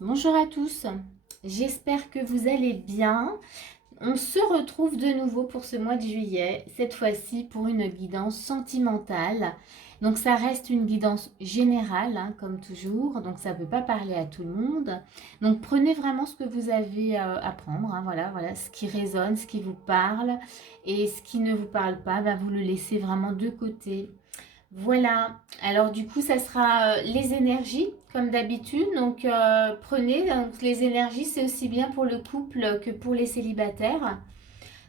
Bonjour à tous, j'espère que vous allez bien. On se retrouve de nouveau pour ce mois de juillet, cette fois-ci pour une guidance sentimentale. Donc ça reste une guidance générale, hein, comme toujours, donc ça ne peut pas parler à tout le monde. Donc prenez vraiment ce que vous avez à prendre, hein, voilà, ce qui résonne, ce qui vous parle, et ce qui ne vous parle pas, vous le laissez vraiment de côté. Voilà, alors du coup ça sera les énergies comme d'habitude, donc prenez, donc les énergies c'est aussi bien pour le couple que pour les célibataires,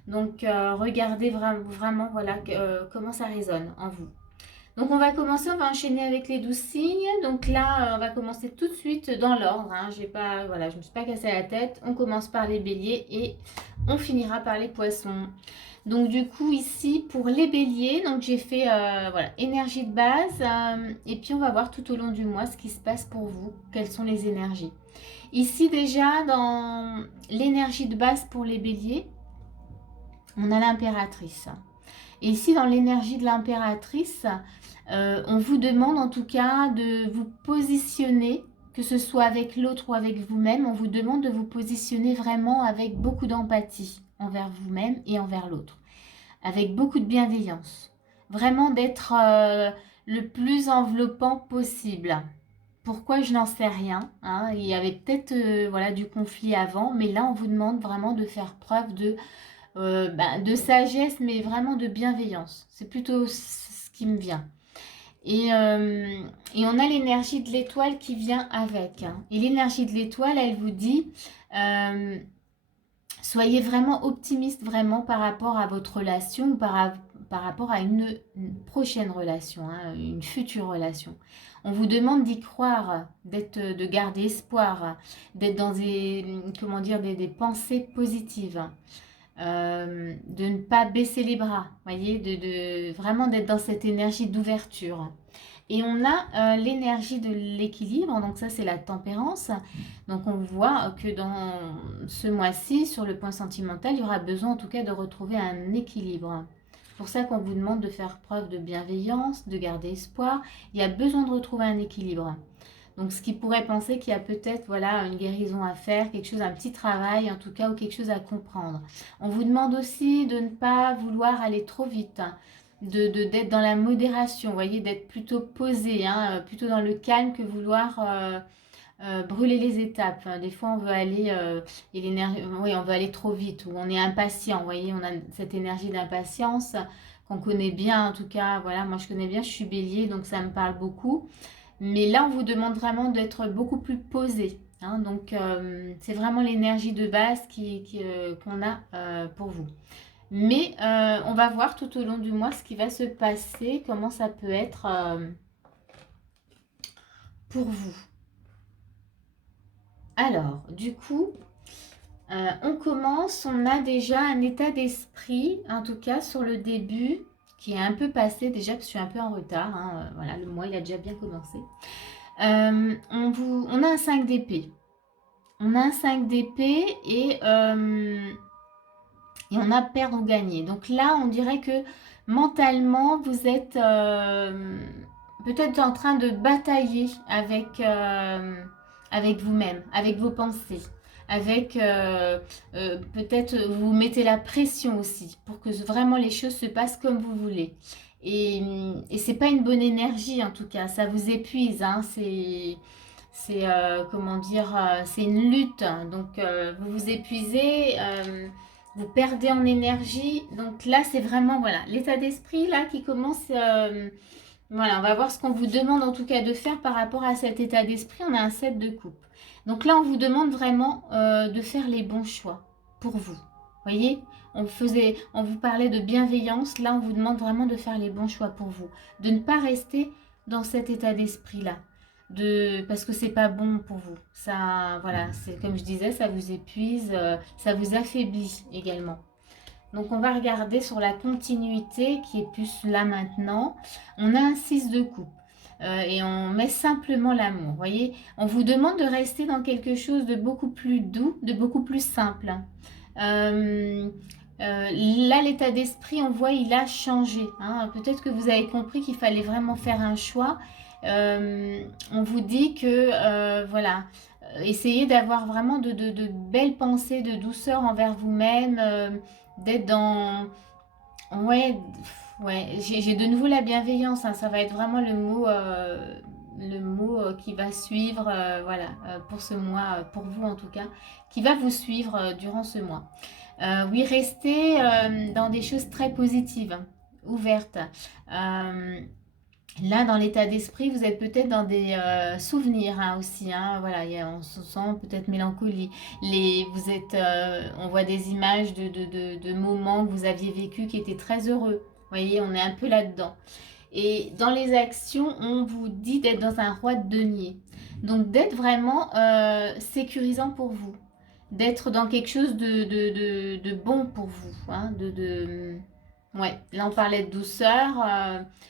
donc regardez vraiment voilà comment ça résonne en vous. Donc on va commencer, on va enchaîner avec les 12 signes, donc là on va commencer tout de suite dans l'ordre, hein. J'ai pas, voilà, je me suis pas cassé la tête, on commence par les béliers et on finira par les poissons. Donc du coup ici pour les béliers, donc j'ai fait voilà, énergie de base et puis on va voir tout au long du mois ce qui se passe pour vous, quelles sont les énergies. Ici déjà dans l'énergie de base pour les béliers, on a l'impératrice. Et ici dans l'énergie de l'impératrice, on vous demande en tout cas de vous positionner, que ce soit avec l'autre ou avec vous-même, on vous demande de vous positionner vraiment avec beaucoup d'empathie envers vous-même et envers l'autre, avec beaucoup de bienveillance. Vraiment d'être le plus enveloppant possible. Pourquoi je n'en sais rien, hein. Il y avait peut-être voilà, du conflit avant, mais là on vous demande vraiment de faire preuve de sagesse, mais vraiment de bienveillance. C'est plutôt ce qui me vient. Et on a l'énergie de l'étoile qui vient avec, hein. Et l'énergie de l'étoile, elle vous dit, euh, soyez vraiment optimiste vraiment par rapport à votre relation ou par rapport à une prochaine relation, hein, une future relation. On vous demande d'y croire, de garder espoir, d'être dans comment dire, des pensées positives. De ne pas baisser les bras, voyez, vraiment d'être dans cette énergie d'ouverture. Et on a l'énergie de l'équilibre, donc ça c'est la tempérance. Donc on voit que dans ce mois-ci, sur le point sentimental, il y aura besoin en tout cas de retrouver un équilibre. C'est pour ça qu'on vous demande de faire preuve de bienveillance, de garder espoir. Il y a besoin de retrouver un équilibre. Donc ce qui pourrait penser qu'il y a peut-être voilà, une guérison à faire, quelque chose, un petit travail en tout cas, ou quelque chose à comprendre. On vous demande aussi de ne pas vouloir aller trop vite, hein, d'être dans la modération, vous voyez, d'être plutôt posé, hein, plutôt dans le calme que vouloir brûler les étapes. Des fois on veut aller, oui, on veut aller trop vite, ou on est impatient, vous voyez, on a cette énergie d'impatience qu'on connaît bien en tout cas, voilà, moi je connais bien, je suis bélier, donc ça me parle beaucoup. Mais là, on vous demande vraiment d'être beaucoup plus posé, hein. Donc, c'est vraiment l'énergie de base qu'on a pour vous. Mais on va voir tout au long du mois ce qui va se passer, comment ça peut être pour vous. Alors, du coup, on commence, on a déjà un état d'esprit, en tout cas sur le début, qui est un peu passé déjà, parce que je suis un peu en retard, hein. Voilà, le mois, il a déjà bien commencé. On a un 5 d'épée. On a un 5 d'épée et on a perdre ou gagner. Donc là, on dirait que mentalement, vous êtes peut-être en train de batailler avec vous-même, avec vos pensées. Avec peut-être vous mettez la pression aussi pour que vraiment les choses se passent comme vous voulez. Et c'est pas une bonne énergie en tout cas, ça vous épuise, hein, c'est comment dire, c'est une lutte. Donc vous vous épuisez, vous perdez en énergie. Donc là, c'est vraiment voilà l'état d'esprit là qui commence. Voilà, on va voir ce qu'on vous demande en tout cas de faire par rapport à cet état d'esprit. On a un 7 de coupe. Donc là, on vous demande vraiment de faire les bons choix pour vous. Voyez, on vous parlait de bienveillance. Là, on vous demande vraiment de faire les bons choix pour vous, de ne pas rester dans cet état d'esprit là, parce que c'est pas bon pour vous. Ça, voilà, c'est comme je disais, ça vous épuise, ça vous affaiblit également. Donc on va regarder sur la continuité qui est plus là maintenant. On a un 6 de coupe. Et on met simplement l'amour. Vous voyez, on vous demande de rester dans quelque chose de beaucoup plus doux, de beaucoup plus simple. Euh, Là, l'état d'esprit, on voit, il a changé, hein. Peut-être que vous avez compris qu'il fallait vraiment faire un choix. On vous dit que, voilà, essayez d'avoir vraiment de belles pensées, de douceur envers vous-même, d'être dans... Ouais, ouais, j'ai de nouveau la bienveillance, hein, ça va être vraiment le mot qui va suivre, voilà, pour ce mois, pour vous en tout cas, qui va vous suivre durant ce mois. Oui, restez dans des choses très positives, hein, ouvertes. Euh, Là, dans l'état d'esprit, vous êtes peut-être dans des souvenirs hein, aussi. Hein, voilà, on se sent peut-être mélancolie. On voit des images de moments que vous aviez vécu qui étaient très heureux. Vous voyez, on est un peu là-dedans. Et dans les actions, on vous dit d'être dans un roi de denier. Donc, d'être vraiment sécurisant pour vous. D'être dans quelque chose de bon pour vous. Hein, ouais, là on parlait de douceur.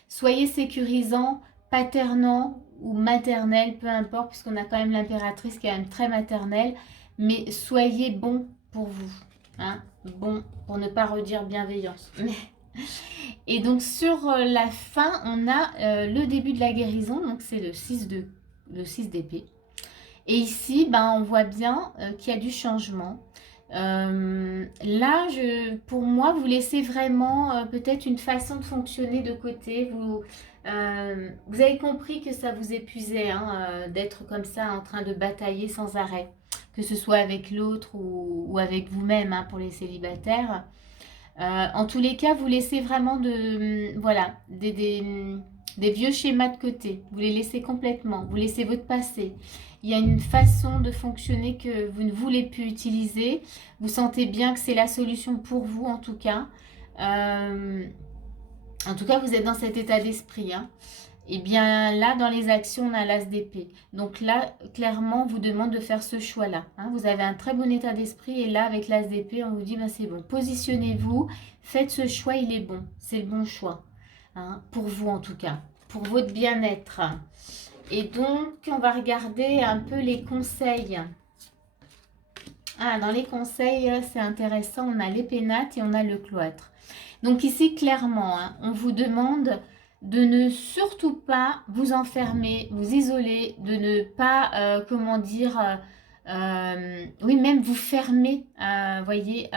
Soyez sécurisant, paternant ou maternel, peu importe, puisqu'on a quand même l'impératrice qui est quand même très maternelle. Mais soyez bon pour vous. Hein, bon, pour ne pas redire bienveillance. Et donc sur la fin, on a le début de la guérison, donc c'est le 6 d'épée. Et ici, ben, on voit bien qu'il y a du changement. Là, pour moi, vous laissez vraiment peut-être une façon de fonctionner de côté. Vous avez compris que ça vous épuisait hein, d'être comme ça en train de batailler sans arrêt, que ce soit avec l'autre ou avec vous-même hein, pour les célibataires. En tous les cas, vous laissez vraiment voilà, des vieux schémas de côté. Vous les laissez complètement. Vous laissez votre passé. Il y a une façon de fonctionner que vous ne voulez plus utiliser. Vous sentez bien que c'est la solution pour vous, en tout cas. En tout cas, vous êtes dans cet état d'esprit. Hein. Et bien là, dans les actions, on a l'as d'épée. Donc là, clairement, on vous demande de faire ce choix-là. Hein. Vous avez un très bon état d'esprit. Et là, avec l'as d'épée, on vous dit, ben, c'est bon. Positionnez-vous. Faites ce choix, il est bon. C'est le bon choix. Hein, pour vous, en tout cas. Pour votre bien-être. Et donc, on va regarder un peu les conseils. Ah, dans les conseils, c'est intéressant. On a l'épénate et on a le cloître. Donc ici, clairement, hein, on vous demande de ne surtout pas vous enfermer, vous isoler, de ne pas, comment dire, oui, même vous fermer, voyez,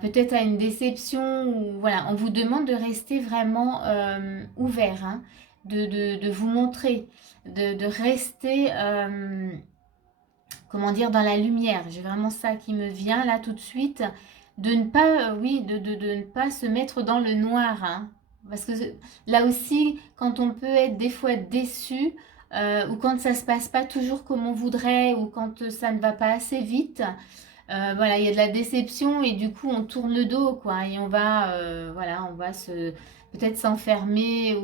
peut-être à une déception, ou voilà, on vous demande de rester vraiment ouvert, hein, de vous montrer, de rester, comment dire, dans la lumière. J'ai vraiment ça qui me vient là tout de suite, de ne pas, oui, de ne pas se mettre dans le noir, hein. Parce que là aussi, quand on peut être des fois déçu, ou quand ça se passe pas toujours comme on voudrait, ou quand ça ne va pas assez vite, voilà, il y a de la déception et du coup on tourne le dos, quoi, et on va, voilà, on va peut-être s'enfermer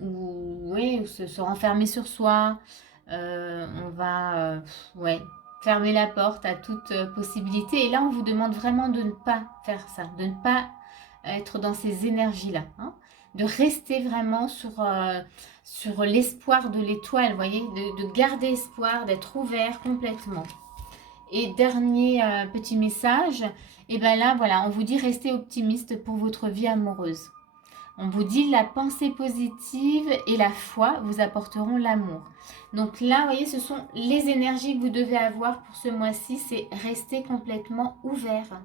oui, ou se renfermer sur soi. On va, ouais, fermer la porte à toute possibilité. Et là, on vous demande vraiment de ne pas faire ça, de ne pas être dans ces énergies-là, hein, de rester vraiment sur l'espoir de l'étoile, vous voyez, de garder espoir, d'être ouvert complètement. Et dernier petit message, et ben là, voilà, on vous dit restez optimiste pour votre vie amoureuse. On vous dit la pensée positive et la foi vous apporteront l'amour. Donc là, vous voyez, ce sont les énergies que vous devez avoir pour ce mois-ci, c'est rester complètement ouvert.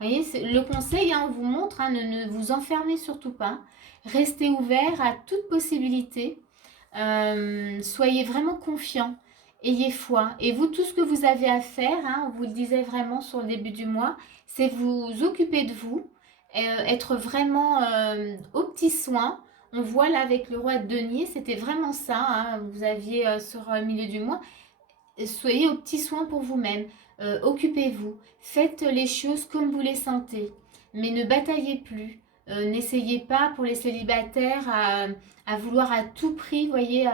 Vous voyez, le conseil, hein, on vous montre, hein, ne vous enfermez surtout pas. Restez ouvert à toute possibilité. Soyez vraiment confiant. Ayez foi. Et vous, tout ce que vous avez à faire, hein, on vous le disait vraiment sur le début du mois, c'est vous occuper de vous, être vraiment aux petits soins. On voit là avec le roi de denier, c'était vraiment ça. Hein, vous aviez sur le milieu du mois. Soyez aux petits soins pour vous-même. Occupez-vous. Faites les choses comme vous les sentez. Mais ne bataillez plus. N'essayez pas pour les célibataires à vouloir à tout prix, voyez,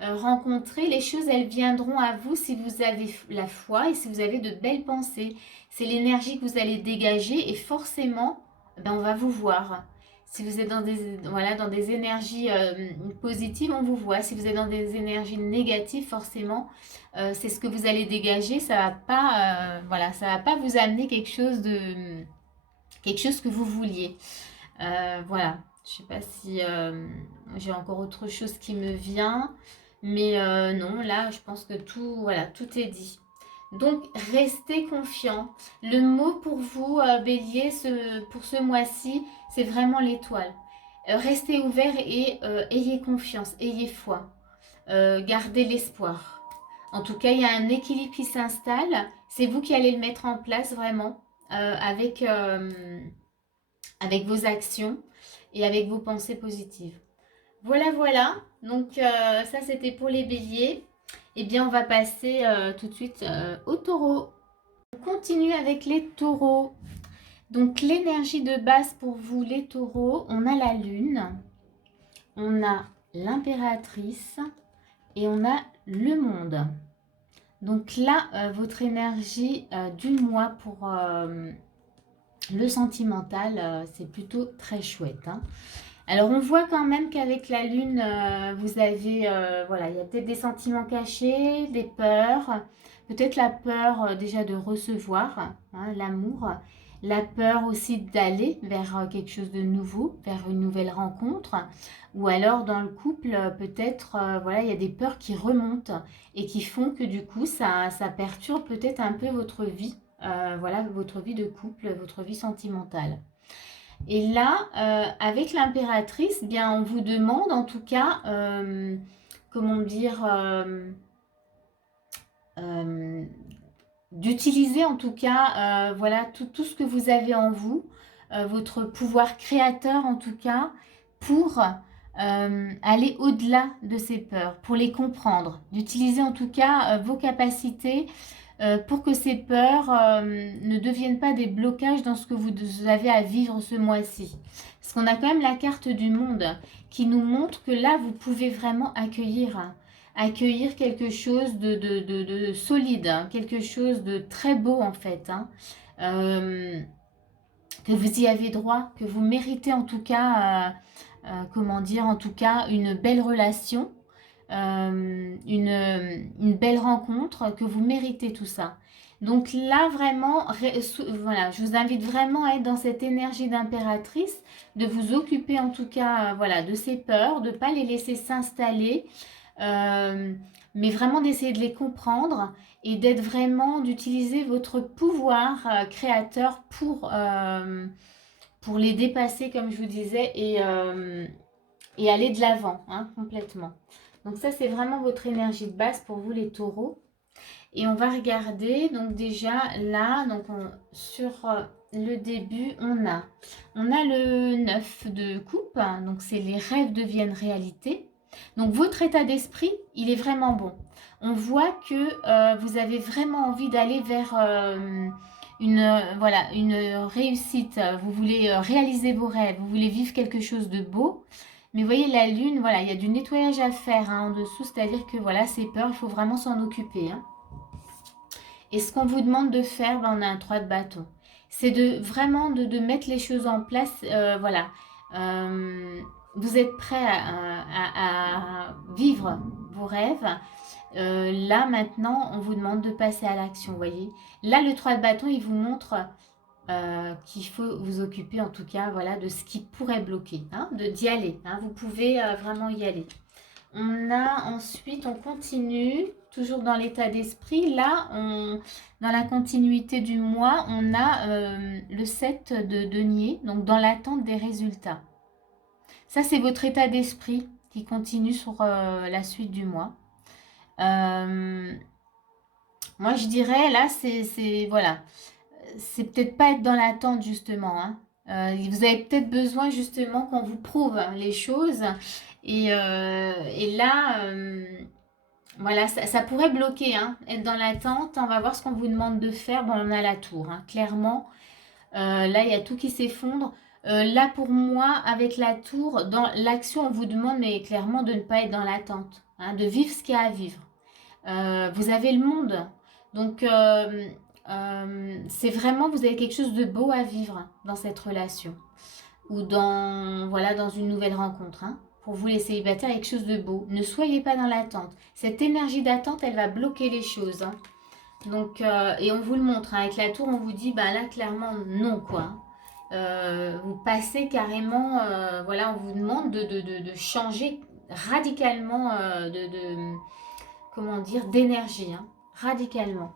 rencontrer. Les choses, elles viendront à vous si vous avez la foi et si vous avez de belles pensées. C'est l'énergie que vous allez dégager et forcément, ben, on va vous voir. Si vous êtes voilà, dans des énergies positives, on vous voit. Si vous êtes dans des énergies négatives, forcément, c'est ce que vous allez dégager. Ça va pas, voilà, ça va pas vous amener quelque chose que vous vouliez. Voilà. Je sais pas si j'ai encore autre chose qui me vient. Mais non, là, je pense que tout, voilà, tout est dit. Donc, restez confiant. Le mot pour vous, Bélier, pour ce mois-ci, c'est vraiment l'étoile. Restez ouvert et ayez confiance, ayez foi. Gardez l'espoir. En tout cas, il y a un équilibre qui s'installe. C'est vous qui allez le mettre en place vraiment avec vos actions et avec vos pensées positives. Voilà, voilà. Donc, ça, c'était pour les béliers. Eh bien, on va passer tout de suite au taureau. On continue avec les taureaux. Donc, l'énergie de base pour vous, les taureaux, on a la lune, on a l'impératrice et on a le monde. Donc là, votre énergie du mois pour le sentimental, c'est plutôt très chouette. Hein. Alors, on voit quand même qu'avec la lune, vous avez, voilà, il y a peut-être des sentiments cachés, des peurs, peut-être la peur déjà de recevoir, hein, l'amour, la peur aussi d'aller vers quelque chose de nouveau, vers une nouvelle rencontre, ou alors dans le couple, peut-être, voilà, il y a des peurs qui remontent et qui font que du coup, ça perturbe peut-être un peu votre vie, voilà, votre vie de couple, votre vie sentimentale. Et là, avec l'impératrice, bien, on vous demande en tout cas, comment dire, d'utiliser en tout cas, voilà, tout ce que vous avez en vous, votre pouvoir créateur en tout cas, pour aller au-delà de ces peurs, pour les comprendre, d'utiliser en tout cas vos capacités pour que ces peurs ne deviennent pas des blocages dans ce que vous avez à vivre ce mois-ci. Parce qu'on a quand même la carte du monde qui nous montre que là, vous pouvez vraiment accueillir quelque chose de solide, hein, quelque chose de très beau en fait. Hein. Que vous y avez droit, que vous méritez en tout cas, comment dire, en tout cas une belle relation. Une belle rencontre, que vous méritez tout ça. Donc là, vraiment, voilà, je vous invite vraiment à être dans cette énergie d'impératrice, de vous occuper en tout cas voilà, de ces peurs, de ne pas les laisser s'installer, mais vraiment d'essayer de les comprendre et d'être vraiment, d'utiliser votre pouvoir créateur pour les dépasser, comme je vous disais, et aller de l'avant, hein, complètement. Donc ça, c'est vraiment votre énergie de base pour vous, les taureaux. Et on va regarder, donc déjà là, donc sur le début, on a le 9 de coupe, hein, donc c'est les rêves deviennent réalité. Donc votre état d'esprit, il est vraiment bon. On voit que vous avez vraiment envie d'aller vers voilà, une réussite. Vous voulez réaliser vos rêves, vous voulez vivre quelque chose de beau. Mais vous voyez, la lune, voilà, il y a du nettoyage à faire hein, en dessous, c'est-à-dire que voilà, ces peurs, il faut vraiment s'en occuper. Hein. Et ce qu'on vous demande de faire, ben, on a un 3 de bâton. C'est vraiment de mettre les choses en place. Voilà. Vous êtes prêt à vivre vos rêves. Là, maintenant, on vous demande de passer à l'action, vous voyez. Là, le 3 de bâton, il vous montre qu'il faut vous occuper en tout cas voilà, de ce qui pourrait bloquer, hein, d'y aller. Hein, vous pouvez vraiment y aller. On a ensuite, on continue, toujours dans l'état d'esprit. Là, dans la continuité du mois, on a le 7 de denier, donc dans l'attente des résultats. Ça, c'est votre état d'esprit qui continue sur la suite du mois. Moi, je dirais, là, c'est voilà, c'est peut-être pas être dans l'attente, justement. Hein. Vous avez peut-être besoin, justement, qu'on vous prouve les choses. Et là, voilà, ça pourrait bloquer, hein, être dans l'attente. On va voir ce qu'on vous demande de faire. Bon, on a la tour, hein, clairement. Là, il y a tout qui s'effondre. Là, pour moi, avec la tour, dans l'action, on vous demande, mais clairement, de ne pas être dans l'attente, hein, de vivre ce qu'il y a à vivre. Vous avez le monde. Donc, c'est vraiment, vous avez quelque chose de beau à vivre dans cette relation. Ou voilà, dans une nouvelle rencontre. Hein. Pour vous, les célibataires, quelque chose de beau. Ne soyez pas dans l'attente. Cette énergie d'attente, elle va bloquer les choses. Hein. Donc, et on vous le montre. Hein. Avec la tour, on vous dit, ben là, clairement, non, quoi. Vous passez carrément, voilà, on vous demande de changer radicalement comment dire, d'énergie, hein, radicalement.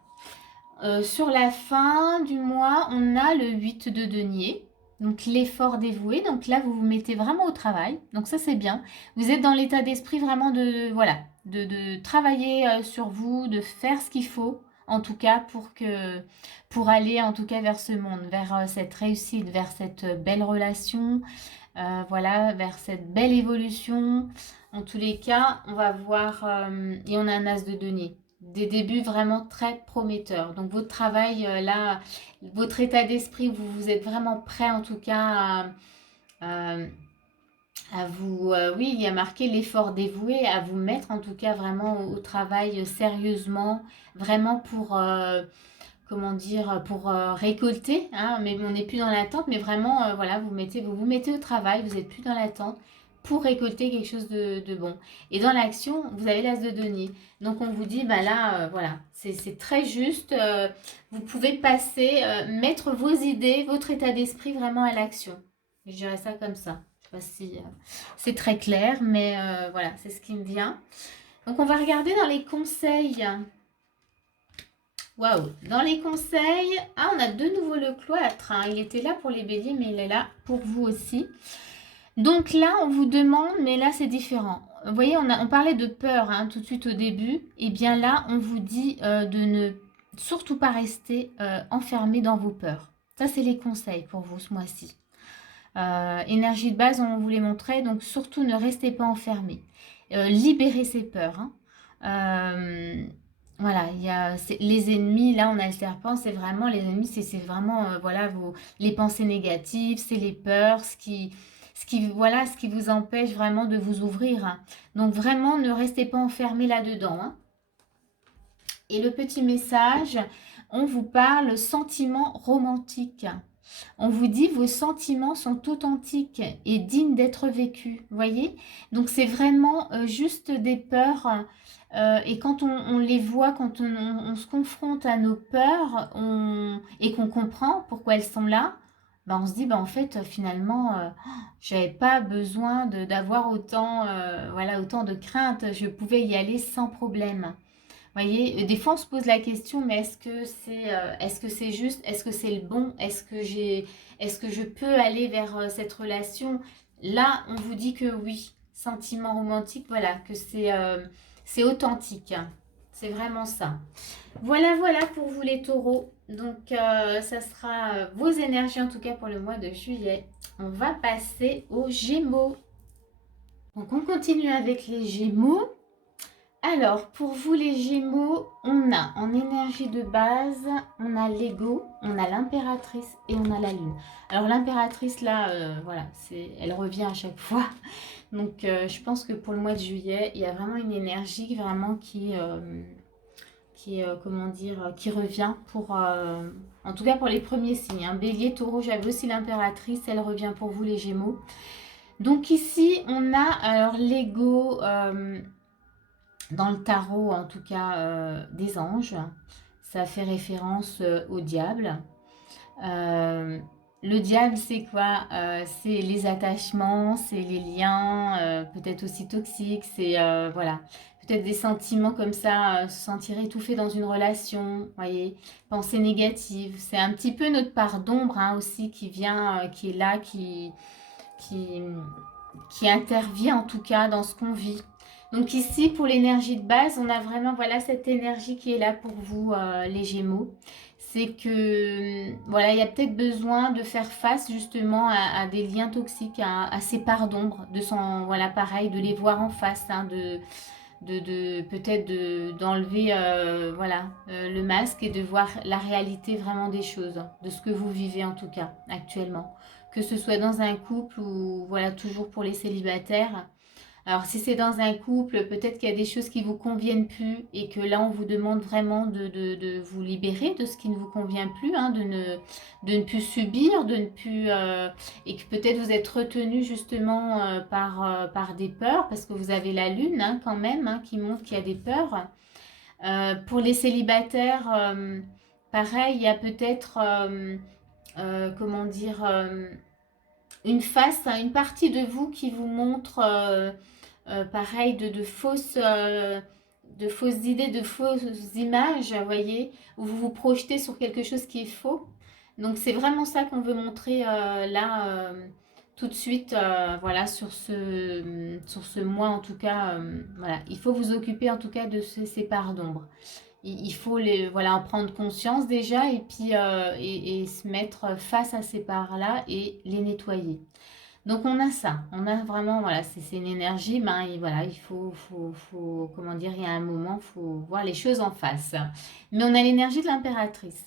Sur la fin du mois, on a le 8 de denier. Donc l'effort dévoué. Donc là, vous vous mettez vraiment au travail. Donc ça, c'est bien. Vous êtes dans l'état d'esprit vraiment de, voilà, de travailler sur vous, de faire ce qu'il faut, en tout cas, pour aller en tout cas vers ce monde, vers cette réussite, vers cette belle relation, voilà, vers cette belle évolution. En tous les cas, on va voir, et on a un as de denier. Des débuts vraiment très prometteurs. Donc votre travail, là, votre état d'esprit, vous êtes vraiment prêt en tout cas à, vous, oui, il y a marqué l'effort dévoué, à vous mettre en tout cas vraiment au travail sérieusement, vraiment pour, comment dire, pour récolter, hein, mais on n'est plus dans l'attente, mais vraiment, voilà, vous mettez au travail, vous n'êtes plus dans l'attente pour récolter quelque chose de bon. Et dans l'action, vous avez l'as de denier. Donc on vous dit, bah là, voilà, c'est très juste. Vous pouvez passer, mettre vos idées, votre état d'esprit vraiment à l'action. Je dirais ça comme ça. Je ne sais pas si c'est très clair, mais voilà, c'est ce qui me vient. Donc on va regarder dans les conseils. Waouh! Dans les conseils, ah, on a de nouveau le cloître, hein. Il était là pour les béliers, mais il est là pour vous aussi. Donc là, on vous demande, mais là, c'est différent. Vous voyez, on parlait de peur, hein, tout de suite au début. Et bien là, on vous dit de ne surtout pas rester enfermé dans vos peurs. Ça, c'est les conseils pour vous ce mois-ci. Énergie de base, on vous les montrait, donc surtout ne restez pas enfermé. Libérez ces peurs, hein. Voilà, il y a les ennemis, là on a le serpent, c'est vraiment les ennemis, c'est vraiment voilà les pensées négatives, c'est les peurs, voilà, ce qui vous empêche vraiment de vous ouvrir, hein. Donc vraiment ne restez pas enfermé là-dedans, hein. Et le petit message, on vous parle sentiments romantiques. On vous dit vos sentiments sont authentiques et dignes d'être vécus. Voyez? Donc c'est vraiment juste des peurs. Et quand on les voit, quand on se confronte à nos peurs et qu'on comprend pourquoi elles sont là, ben on se dit ben en fait finalement j'avais pas besoin d'avoir autant voilà autant de crainte. Je pouvais y aller sans problème. Voyez, des fois on se pose la question, mais est-ce que c'est juste, est-ce que c'est le bon, est-ce que je peux aller vers cette relation? Là, on vous dit que oui, sentiment romantique, voilà, que c'est authentique, hein. C'est vraiment ça. Voilà, voilà pour vous les taureaux. Donc, ça sera vos énergies en tout cas pour le mois de juillet. On va passer aux Gémeaux. Donc, on continue avec les Gémeaux. Alors, pour vous les Gémeaux, on a en énergie de base, on a l'ego, on a l'impératrice et on a la lune. Alors l'impératrice là, voilà, elle revient à chaque fois. Donc je pense que pour le mois de juillet, il y a vraiment une énergie vraiment comment dire, qui revient pour, en tout cas pour les premiers signes, hein. Bélier, Taureau, j'avais aussi l'impératrice, elle revient pour vous les Gémeaux. Donc ici, on a alors l'ego. Dans le tarot, en tout cas, des anges, ça fait référence au diable. Le diable, c'est quoi? C'est les attachements, c'est les liens, peut-être aussi toxiques, c'est voilà, peut-être des sentiments comme ça, se sentir étouffé dans une relation, voyez, pensées négatives. C'est un petit peu notre part d'ombre, hein, aussi qui vient, qui est là, qui, qui intervient en tout cas dans ce qu'on vit. Donc ici, pour l'énergie de base, on a vraiment voilà cette énergie qui est là pour vous, les Gémeaux. C'est que voilà, il y a peut-être besoin de faire face justement à des liens toxiques, à ces parts d'ombre, voilà, pareil, de les voir en face, hein, peut-être d'enlever voilà, le masque et de voir la réalité vraiment des choses, de ce que vous vivez en tout cas actuellement. Que ce soit dans un couple ou voilà, toujours pour les célibataires. Alors si c'est dans un couple, peut-être qu'il y a des choses qui ne vous conviennent plus et que là on vous demande vraiment de vous libérer de ce qui ne vous convient plus, hein, de ne plus subir, de ne plus et que peut-être vous êtes retenu justement par des peurs parce que vous avez la lune, hein, quand même, hein, qui montre qu'il y a des peurs. Pour les célibataires, pareil, il y a peut-être comment dire une face, hein, une partie de vous qui vous montre pareil, de fausses idées, de fausses images, vous voyez, où vous vous projetez sur quelque chose qui est faux. Donc c'est vraiment ça qu'on veut montrer là tout de suite, voilà, sur ce mois en tout cas. Voilà, il faut vous occuper en tout cas de ces parts d'ombre. Il faut voilà, en prendre conscience déjà et puis et se mettre face à ces parts-là et les nettoyer. Donc on a ça, on a vraiment, voilà, c'est une énergie, ben, et voilà, il faut, comment dire, il y a un moment, il faut voir les choses en face. Mais on a l'énergie de l'impératrice.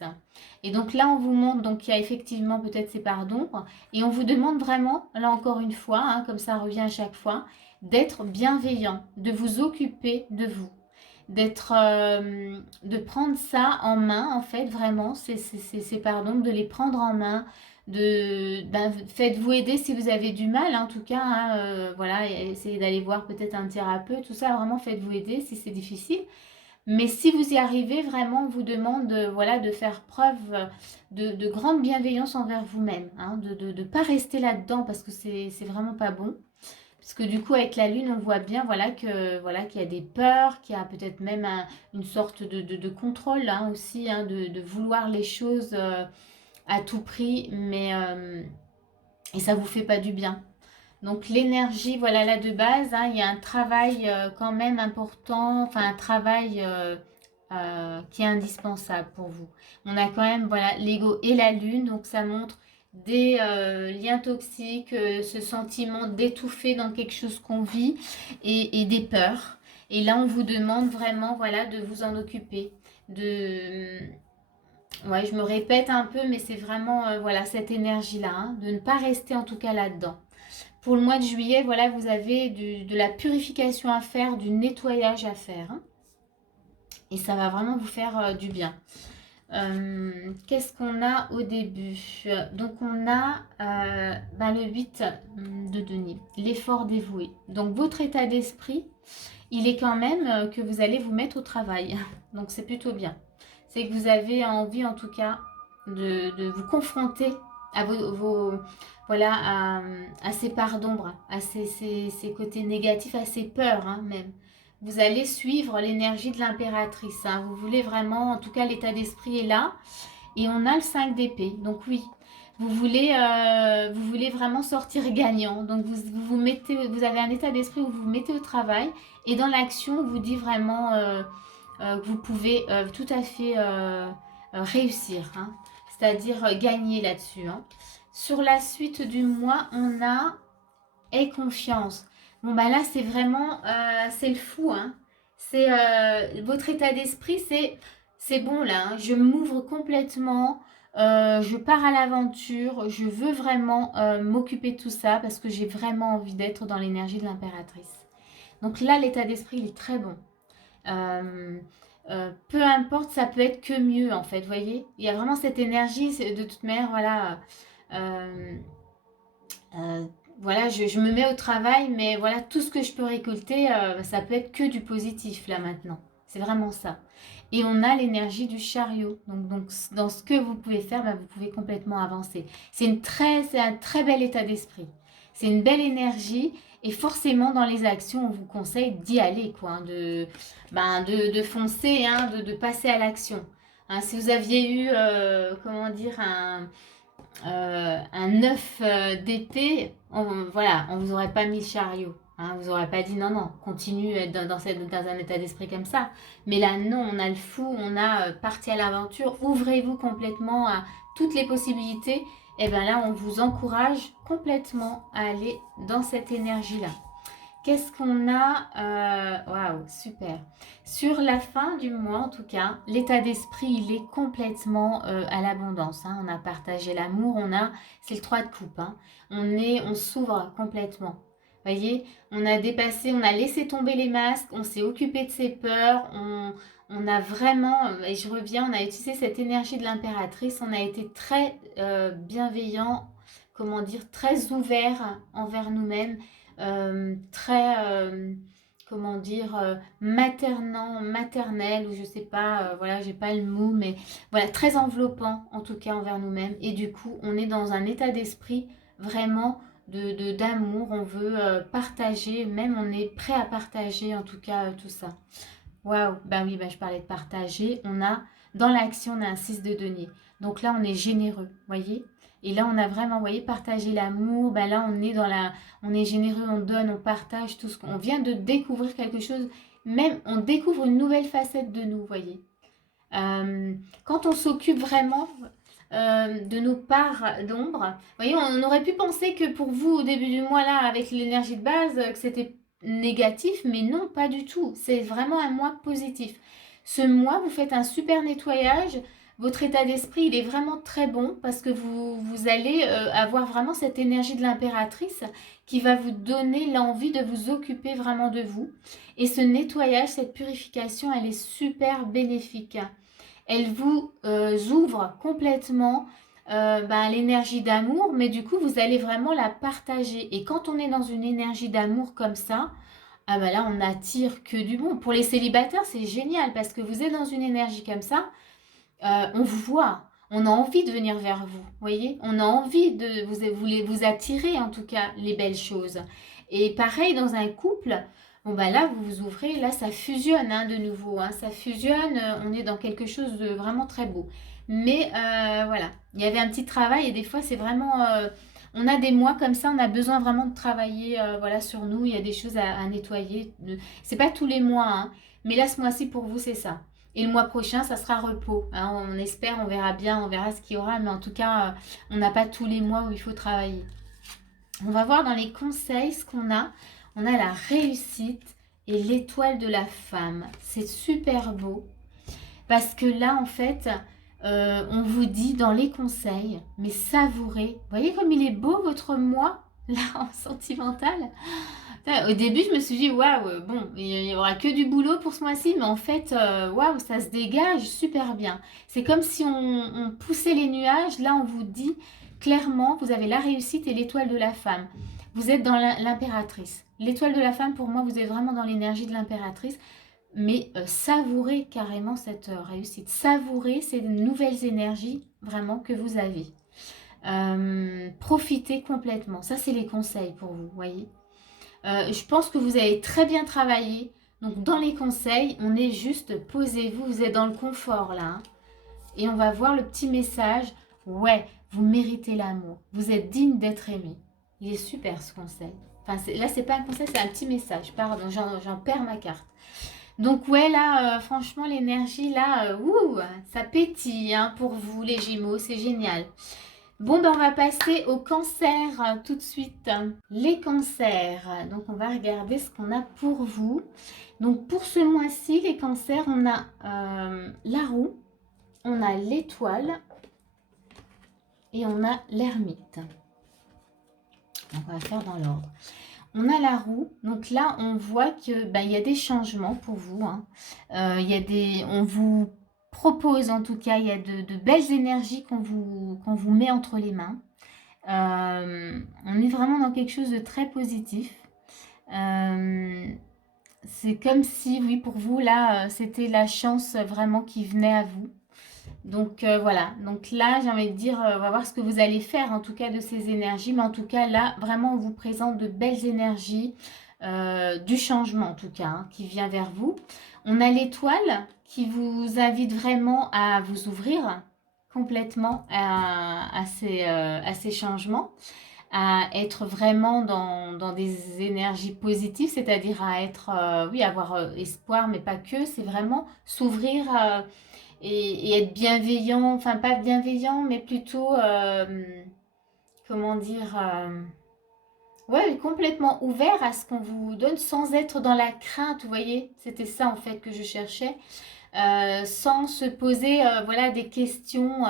Et donc là, on vous montre, donc il y a effectivement peut-être ces parts d'ombre, et on vous demande vraiment, là encore une fois, hein, comme ça revient à chaque fois, d'être bienveillant, de vous occuper de vous. De prendre ça en main, en fait, vraiment, ces parts d'ombre, de les prendre en main, faites-vous aider si vous avez du mal, hein, en tout cas, hein, voilà, essayez d'aller voir peut-être un thérapeute, tout ça, vraiment faites-vous aider si c'est difficile. Mais si vous y arrivez, vraiment, on vous demande voilà, de faire preuve de grande bienveillance envers vous-même, hein, de ne pas rester là-dedans parce que c'est vraiment pas bon. Parce que du coup, avec la lune, on voit bien voilà, qu'il y a des peurs, qu'il y a peut-être même une sorte de contrôle hein, aussi, hein, de vouloir les choses à tout prix, et ça vous fait pas du bien. Donc l'énergie, voilà là de base, hein, il y a un travail quand même important, enfin un travail qui est indispensable pour vous. On a quand même voilà l'ego et la lune, donc ça montre des liens toxiques, ce sentiment d'étouffer dans quelque chose qu'on vit et des peurs. Et là, on vous demande vraiment voilà de vous en occuper, de ouais, je me répète un peu, mais c'est vraiment voilà cette énergie-là, hein, de ne pas rester en tout cas là-dedans. Pour le mois de juillet, voilà, vous avez de la purification à faire, du nettoyage à faire, hein, et ça va vraiment vous faire du bien. Qu'est-ce qu'on a au début? Donc on a le 8 de denier, l'effort dévoué. Donc votre état d'esprit, il est quand même que vous allez vous mettre au travail. Donc c'est plutôt bien. C'est que vous avez envie en tout cas de vous confronter à voilà, à ces parts d'ombre, à ces côtés négatifs, à ces peurs hein, même. Vous allez suivre l'énergie de l'impératrice. Hein. Vous voulez vraiment, en tout cas l'état d'esprit est là. Et on a le 5 d'épée. Donc oui, vous voulez vraiment sortir gagnant. Donc vous avez un état d'esprit où vous vous mettez au travail. Et dans l'action, on vous dit vraiment que vous pouvez tout à fait réussir. Hein. C'est-à-dire gagner là-dessus. Hein. Sur la suite du mois, on a aie confiance. Bon, bah là, c'est vraiment, c'est le fou, hein. C'est votre état d'esprit, c'est bon là. Hein. Je m'ouvre complètement. Je pars à l'aventure. Je veux vraiment m'occuper de tout ça parce que j'ai vraiment envie d'être dans l'énergie de l'impératrice. Donc là, l'état d'esprit, il est très bon. Peu importe, ça peut être que mieux en fait, vous voyez. Il y a vraiment cette énergie, de toute manière, voilà. Euh, euh, voilà, je me mets au travail, mais voilà, tout ce que je peux récolter, ça peut être que du positif là maintenant. C'est vraiment ça. Et on a l'énergie du chariot. Donc dans ce que vous pouvez faire, vous pouvez complètement avancer. C'est un très bel état d'esprit. C'est une belle énergie. Et forcément, dans les actions, on vous conseille d'y aller, quoi. Hein, de foncer, hein, de passer à l'action. Hein, si vous aviez eu, comment dire, un œuf d'épée, voilà, on vous aurait pas mis le chariot. Hein, vous aurez pas dit non, non, continue à être dans un état d'esprit comme ça. Mais là, non, on a le fou, on a parti à l'aventure. Ouvrez-vous complètement à toutes les possibilités. Et bien là, on vous encourage complètement à aller dans cette énergie-là. Qu'est-ce qu'on a waouh, super. Sur la fin du mois, en tout cas, l'état d'esprit, il est complètement à l'abondance. Hein. On a partagé l'amour, c'est le 3 de coupe. Hein. On s'ouvre complètement. Vous voyez, on a dépassé, on a laissé tomber les masques, on s'est occupé de ses peurs, on a vraiment, et je reviens, on a utilisé cette énergie de l'impératrice, on a été très bienveillant, comment dire, très ouvert envers nous-mêmes très, comment dire, maternel, ou je sais pas, voilà, j'ai pas le mot, mais voilà, très enveloppant en tout cas envers nous-mêmes. Et du coup, on est dans un état d'esprit vraiment d'amour, on veut partager, même on est prêt à partager en tout cas tout ça. Waouh, ben oui, ben je parlais de partager. On a, dans l'action, on a un 6 de denier. Donc là, on est généreux, voyez. Et là, on a vraiment, vous voyez, partager l'amour. Ben là, on est dans la, on est généreux, on donne, on partage tout ce qu'on vient de découvrir quelque chose. Même, on découvre une nouvelle facette de nous, vous voyez. Quand on s'occupe vraiment de nos parts d'ombre, vous voyez, on aurait pu penser que pour vous, au début du mois, là, avec l'énergie de base, que c'était négatif, mais non, pas du tout. C'est vraiment un mois positif. Ce mois, vous faites un super nettoyage. Votre état d'esprit, il est vraiment très bon parce que vous allez avoir vraiment cette énergie de l'impératrice qui va vous donner l'envie de vous occuper vraiment de vous. Et ce nettoyage, cette purification, elle est super bénéfique. Elle vous ouvre complètement l'énergie d'amour, mais du coup, vous allez vraiment la partager. Et quand on est dans une énergie d'amour comme ça, ah ben là, on n'attire que du bon. Pour les célibataires, c'est génial parce que vous êtes dans une énergie comme ça, on vous voit, on a envie de venir vers vous, voyez, on a envie de vous attirer en tout cas les belles choses. Et pareil dans un couple, bon ben là vous vous ouvrez, là ça fusionne de nouveau, ça fusionne, on est dans quelque chose de vraiment très beau. Mais voilà, il y avait un petit travail et des fois c'est vraiment, on a des mois comme ça, on a besoin vraiment de travailler voilà sur nous, il y a des choses à nettoyer. C'est pas tous les mois, mais là ce mois-ci pour vous c'est ça. Et le mois prochain, ça sera repos. On espère, on verra bien, on verra ce qu'il y aura. Mais en tout cas, on n'a pas tous les mois où il faut travailler. On va voir dans les conseils ce qu'on a. On a la réussite et l'étoile de la femme. C'est super beau. Parce que là, en fait, on vous dit dans les conseils, mais savourez. Vous voyez comme il est beau votre mois, là, en sentimental. Au début, je me suis dit, waouh, bon, il n'y aura que du boulot pour ce mois-ci, mais en fait, waouh, ça se dégage super bien. C'est comme si on poussait les nuages. Là, on vous dit clairement, vous avez la réussite et l'étoile de la femme. Vous êtes dans l'impératrice. L'étoile de la femme, pour moi, vous êtes vraiment dans l'énergie de l'impératrice. Mais savourez carrément cette réussite. Savourez ces nouvelles énergies vraiment que vous avez. Profitez complètement. Ça, c'est les conseils pour vous, voyez. Je pense que vous avez très bien travaillé. Donc, dans les conseils, on est juste posez-vous. Vous êtes dans le confort là. Et on va voir le petit message. Ouais, vous méritez l'amour. Vous êtes digne d'être aimé. Il est super ce conseil. Enfin, là, c'est pas un conseil, c'est un petit message. Pardon, j'en perds ma carte. Donc, ouais, là, franchement, l'énergie, là, ça pétille pour vous, les Gémeaux. C'est génial. Bon, ben on va passer au cancer tout de suite. Les cancers. Donc, on va regarder ce qu'on a pour vous. Donc, pour ce mois-ci, les cancers, on a la roue, on a l'étoile et on a l'ermite. Donc, on va faire dans l'ordre. On a la roue. Donc là, on voit que il y a des changements pour vous. Il y a on vous propose, en tout cas, il y a de belles énergies qu'on vous met entre les mains. On est vraiment dans quelque chose de très positif. C'est comme si, oui, pour vous, là, c'était la chance vraiment qui venait à vous. Donc voilà, donc là j'ai envie de dire, on va voir ce que vous allez faire en tout cas de ces énergies, mais en tout cas là vraiment on vous présente de belles énergies, du changement en tout cas, qui vient vers vous. On a l'étoile qui vous invite vraiment à vous ouvrir complètement à ces changements, à être vraiment dans des énergies positives, c'est-à-dire à être, oui, avoir espoir, mais pas que, c'est vraiment s'ouvrir et être bienveillant, enfin pas bienveillant, mais plutôt, comment dire, ouais, complètement ouvert à ce qu'on vous donne sans être dans la crainte, vous voyez, c'était ça en fait que je cherchais, sans se poser voilà, des questions,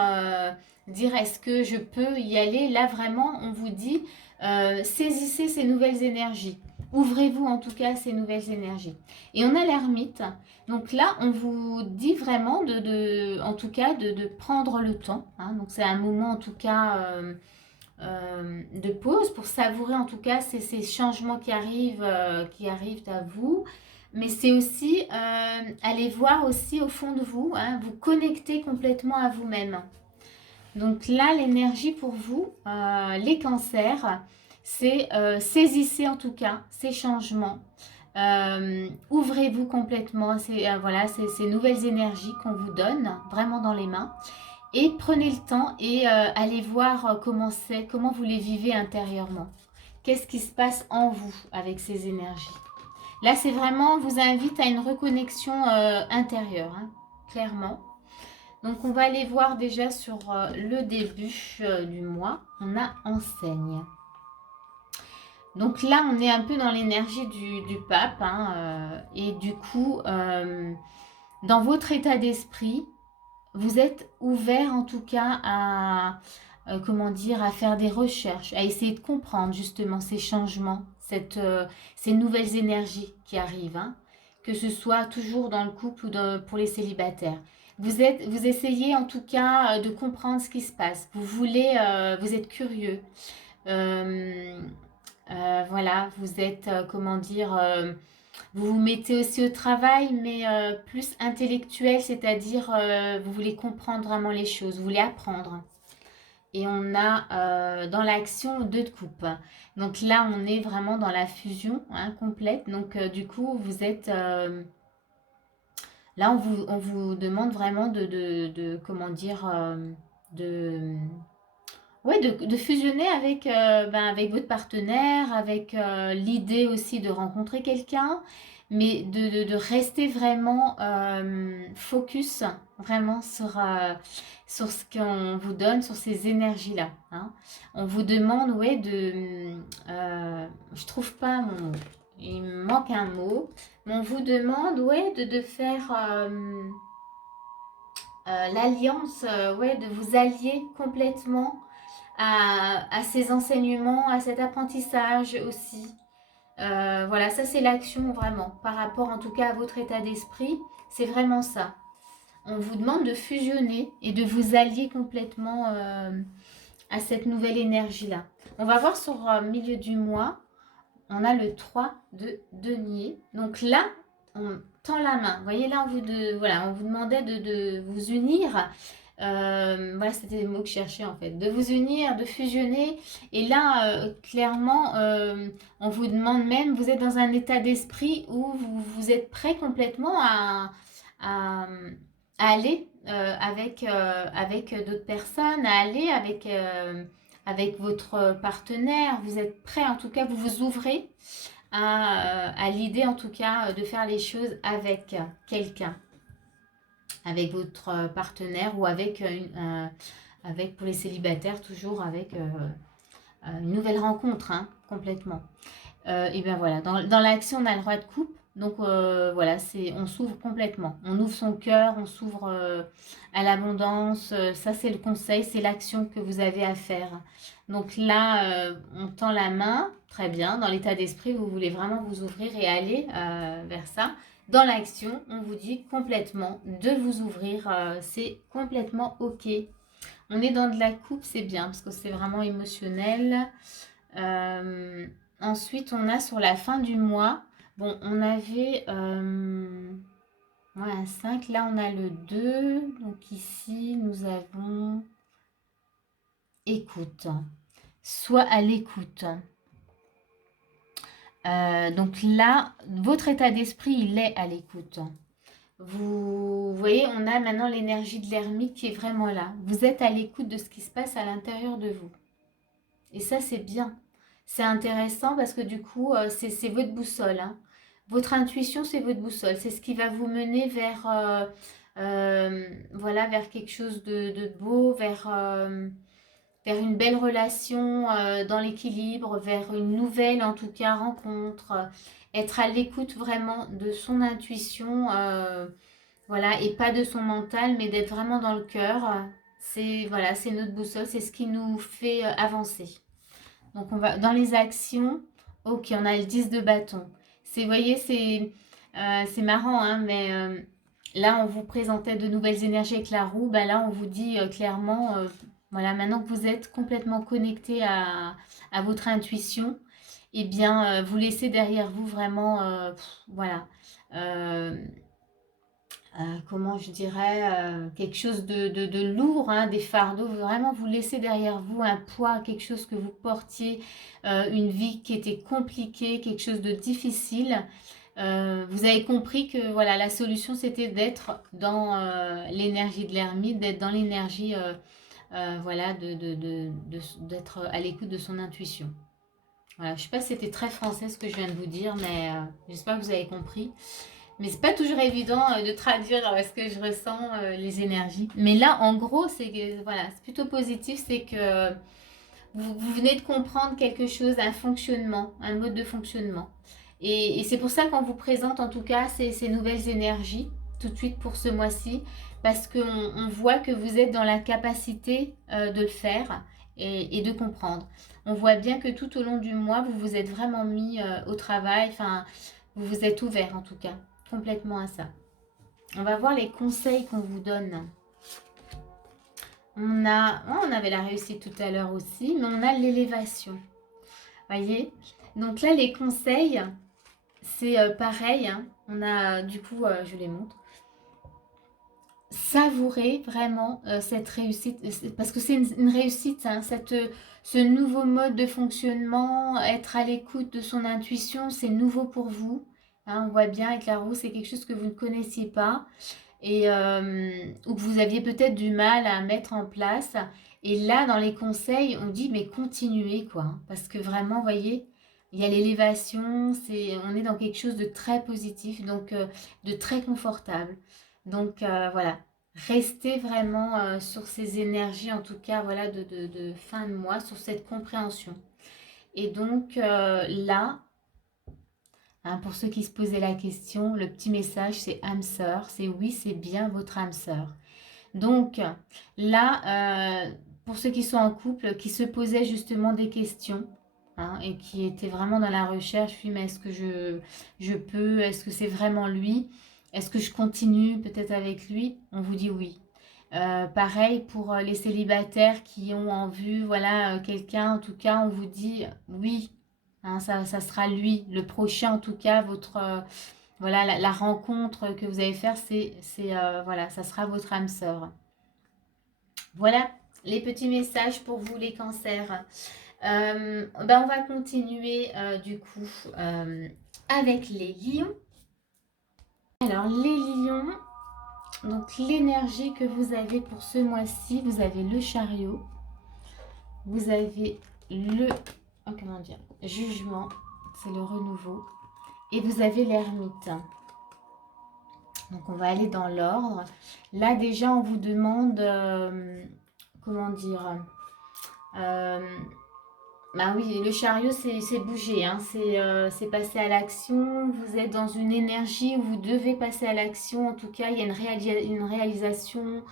dire est-ce que je peux y aller, là vraiment on vous dit, saisissez ces nouvelles énergies. Ouvrez-vous en tout cas à ces nouvelles énergies. Et on a l'ermite. Donc là, on vous dit vraiment en tout cas, de prendre le temps. Donc c'est un moment en tout cas de pause pour savourer en tout cas ces changements qui arrivent à vous. Mais c'est aussi aller voir aussi au fond de vous, vous connecter complètement à vous-même. Donc là, l'énergie pour vous, les cancers, C'est saisissez en tout cas ces changements. Ouvrez-vous complètement voilà, ces nouvelles énergies qu'on vous donne vraiment dans les mains. Et prenez le temps et allez voir comment vous les vivez intérieurement. Qu'est-ce qui se passe en vous avec ces énergies? Là, c'est vraiment, on vous invite à une reconnexion intérieure, hein, clairement. Donc, on va aller voir déjà sur le début du mois. On a enseigne. Donc là, on est un peu dans l'énergie du pape. Hein, et du coup, dans votre état d'esprit, vous êtes ouvert en tout cas à, comment dire, à faire des recherches, à essayer de comprendre justement ces changements, ces nouvelles énergies qui arrivent, hein, que ce soit toujours dans le couple ou pour les célibataires. Vous essayez en tout cas de comprendre ce qui se passe. Vous êtes curieux. Euh, voilà, vous êtes, comment dire, vous vous mettez aussi au travail, mais plus intellectuel, c'est-à-dire vous voulez comprendre vraiment les choses, vous voulez apprendre. Et on a dans l'action 2 de coupe. Donc là, on est vraiment dans la fusion, hein, complète. Donc du coup, vous êtes... là, on vous demande vraiment comment dire, de... Ouais, de fusionner avec votre partenaire, avec l'idée aussi de rencontrer quelqu'un, mais de rester vraiment focus, vraiment sur ce qu'on vous donne, sur ces énergies-là. Hein. On vous demande, ouais, je trouve pas mon mot, il me manque un mot, mais on vous demande, ouais, de faire l'alliance, ouais, de vous allier complètement à ces enseignements, à cet apprentissage aussi. Voilà, ça c'est l'action vraiment, par rapport en tout cas à votre état d'esprit, c'est vraiment ça. On vous demande de fusionner et de vous allier complètement à cette nouvelle énergie-là. On va voir sur milieu du mois, on a le 3 de denier. Donc là, on tend la main. Vous voyez là, on vous demandait de vous unir. Voilà, c'était le mot que je cherchais en fait. De vous unir, de fusionner. Et là, clairement, on vous demande même, vous êtes dans un état d'esprit où vous êtes prêt complètement à, à aller avec d'autres personnes, à aller avec votre partenaire. Vous êtes prêt, en tout cas, vous vous ouvrez à l'idée, en tout cas, de faire les choses avec quelqu'un, avec votre partenaire ou avec pour les célibataires, toujours avec une nouvelle rencontre, hein, complètement. Et bien voilà, dans l'action, on a le roi de coupe. Donc voilà, on s'ouvre complètement. On ouvre son cœur, on s'ouvre à l'abondance. Ça, c'est le conseil, c'est l'action que vous avez à faire. Donc là, on tend la main, très bien. Dans l'état d'esprit, vous voulez vraiment vous ouvrir et aller vers ça. Dans l'action, on vous dit complètement de vous ouvrir. C'est complètement OK. On est dans de la coupe, c'est bien parce que c'est vraiment émotionnel. Ensuite, on a sur la fin du mois, bon, on avait un 5, là on a le 2, donc ici nous avons écoute, soit à l'écoute. Donc là, votre état d'esprit, il est à l'écoute. Vous voyez, on a maintenant l'énergie de l'ermite qui est vraiment là. Vous êtes à l'écoute de ce qui se passe à l'intérieur de vous. Et ça, c'est bien. C'est intéressant parce que du coup, c'est votre boussole. Hein. Votre intuition, c'est votre boussole. C'est ce qui va vous mener voilà, vers quelque chose de beau, vers une belle relation dans l'équilibre, vers une nouvelle, en tout cas, rencontre. Être à l'écoute vraiment de son intuition, voilà, et pas de son mental, mais d'être vraiment dans le cœur. Voilà, c'est notre boussole, c'est ce qui nous fait avancer. Donc on va dans les actions. Ok, on a le 10 de bâton. Vous voyez, c'est marrant, hein, mais là on vous présentait de nouvelles énergies avec la roue. Bah, là on vous dit clairement, voilà, maintenant que vous êtes complètement connecté à votre intuition, eh bien vous laissez derrière vous vraiment, voilà, euh, comment je dirais, quelque chose de lourd, hein, des fardeaux, vraiment vous laissez derrière vous un poids, quelque chose que vous portiez, une vie qui était compliquée, quelque chose de difficile. Vous avez compris que voilà, la solution c'était d'être dans l'énergie de l'ermite, d'être dans l'énergie, voilà, d'être à l'écoute de son intuition. Voilà, je ne sais pas si c'était très français ce que je viens de vous dire, mais j'espère que vous avez compris. Mais c'est pas toujours évident de traduire ce que je ressens, les énergies. Mais là, en gros, c'est que voilà, c'est plutôt positif, c'est que vous venez de comprendre quelque chose, un fonctionnement, un mode de fonctionnement. Et c'est pour ça qu'on vous présente en tout cas ces nouvelles énergies tout de suite pour ce mois-ci, parce qu'on voit que vous êtes dans la capacité de le faire et de comprendre. On voit bien que tout au long du mois, vous vous êtes vraiment mis au travail, enfin, vous vous êtes ouvert en tout cas, complètement à ça. On va voir les conseils qu'on vous donne. On avait la réussite tout à l'heure aussi, mais on a l'élévation. Voyez? Donc là, les conseils, c'est pareil. Hein. On a, du coup, je les montre. Savourer vraiment cette réussite, parce que c'est une réussite, hein, ce nouveau mode de fonctionnement, être à l'écoute de son intuition, c'est nouveau pour vous. Hein, on voit bien avec la roue, c'est quelque chose que vous ne connaissiez pas et ou que vous aviez peut-être du mal à mettre en place. Et là, dans les conseils, on dit mais continuez quoi, hein, parce que vraiment, vous voyez, il y a l'élévation, on est dans quelque chose de très positif, donc de très confortable. Donc voilà, restez vraiment sur ces énergies, en tout cas voilà de fin de mois, sur cette compréhension. Et donc là, hein, pour ceux qui se posaient la question, le petit message c'est âme sœur, c'est oui, c'est bien votre âme sœur. Donc là, pour ceux qui sont en couple, qui se posaient justement des questions, hein, et qui étaient vraiment dans la recherche, oui, mais est-ce que je peux, est-ce que c'est vraiment lui, est-ce que je continue peut-être avec lui, on vous dit oui. Pareil pour les célibataires qui ont en vue, voilà, quelqu'un, en tout cas, on vous dit oui, hein, ça sera lui, le prochain, en tout cas, votre, voilà, la rencontre que vous allez faire, voilà, ça sera votre âme sœur. Voilà les petits messages pour vous, les cancers. On va continuer du coup avec les lions. Alors, les lions, donc l'énergie que vous avez pour ce mois-ci, vous avez le chariot, vous avez le comment dire, jugement, c'est le renouveau, et vous avez l'ermite. Donc on va aller dans l'ordre. Là déjà on vous demande comment dire, bah oui, le chariot c'est bouger, hein, c'est passer à l'action. Vous êtes dans une énergie où vous devez passer à l'action. En tout cas, il y a une réalisation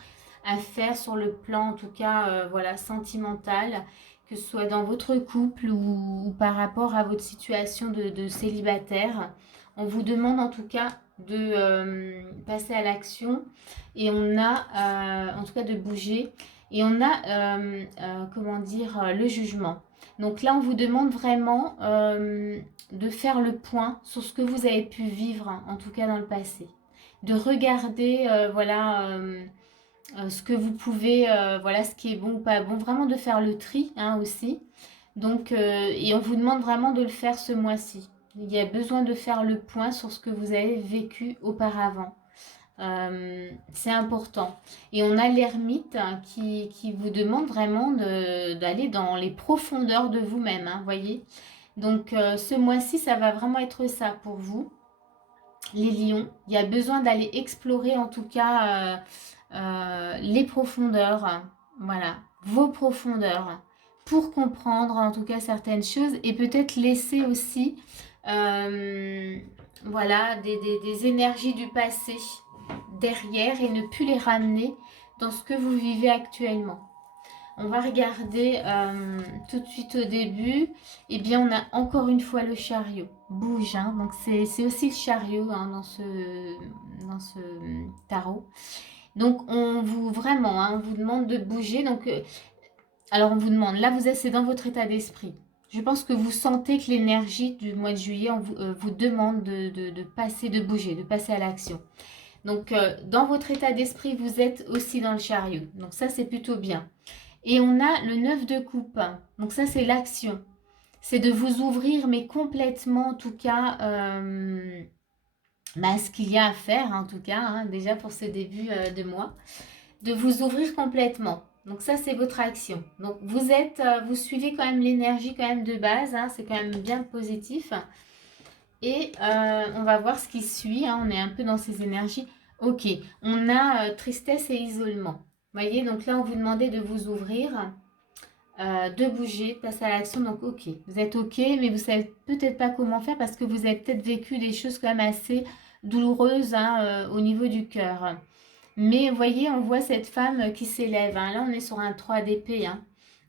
à faire sur le plan, en tout cas, voilà, sentimental, que ce soit dans votre couple ou par rapport à votre situation de célibataire. On vous demande en tout cas de passer à l'action et on a, en tout cas, de bouger. Et on a, comment dire, le jugement. Donc là, on vous demande vraiment de faire le point sur ce que vous avez pu vivre, en tout cas dans le passé. De regarder, voilà, ce que vous pouvez, voilà, ce qui est bon ou pas bon. Vraiment de faire le tri, hein, aussi. Donc, et on vous demande vraiment de le faire ce mois-ci. Il y a besoin de faire le point sur ce que vous avez vécu auparavant. C'est important. Et on a l'ermite, hein, qui vous demande vraiment d'aller dans les profondeurs de vous-même, hein, voyez. Donc ce mois-ci, ça va vraiment être ça pour vous, les lions. Il y a besoin d'aller explorer en tout cas les profondeurs, hein, voilà, vos profondeurs, pour comprendre en tout cas certaines choses et peut-être laisser aussi voilà, des énergies du passé derrière et ne plus les ramener dans ce que vous vivez actuellement. On va regarder tout de suite au début. Eh bien, on a encore une fois le chariot. Bouge, hein. Donc c'est aussi le chariot, hein, dans ce tarot. Donc on vous vraiment, hein, on vous demande de bouger. Donc alors on vous demande, là c'est dans votre état d'esprit. Je pense que vous sentez que l'énergie du mois de juillet vous demande de passer, de bouger, de passer à l'action. Donc, dans votre état d'esprit, vous êtes aussi dans le chariot. Donc, ça, c'est plutôt bien. Et on a le 9 de coupe. Donc, ça, c'est l'action. C'est de vous ouvrir, mais complètement, en tout cas, ce qu'il y a à faire, en tout cas, hein, déjà pour ce début de mois. De vous ouvrir complètement. Donc ça, c'est votre action. Donc vous suivez quand même l'énergie quand même de base. Hein, c'est quand même bien positif. Et on va voir ce qui suit. Hein, on est un peu dans ces énergies. Ok, on a tristesse et isolement. Vous voyez, donc là, on vous demandait de vous ouvrir, de bouger, de passer à l'action. Donc ok, vous êtes ok, mais vous savez peut-être pas comment faire parce que vous avez peut-être vécu des choses quand même assez douloureuses hein, au niveau du cœur. Mais vous voyez, on voit cette femme qui s'élève. Hein. Là, on est sur un 3 d'épée. Hein.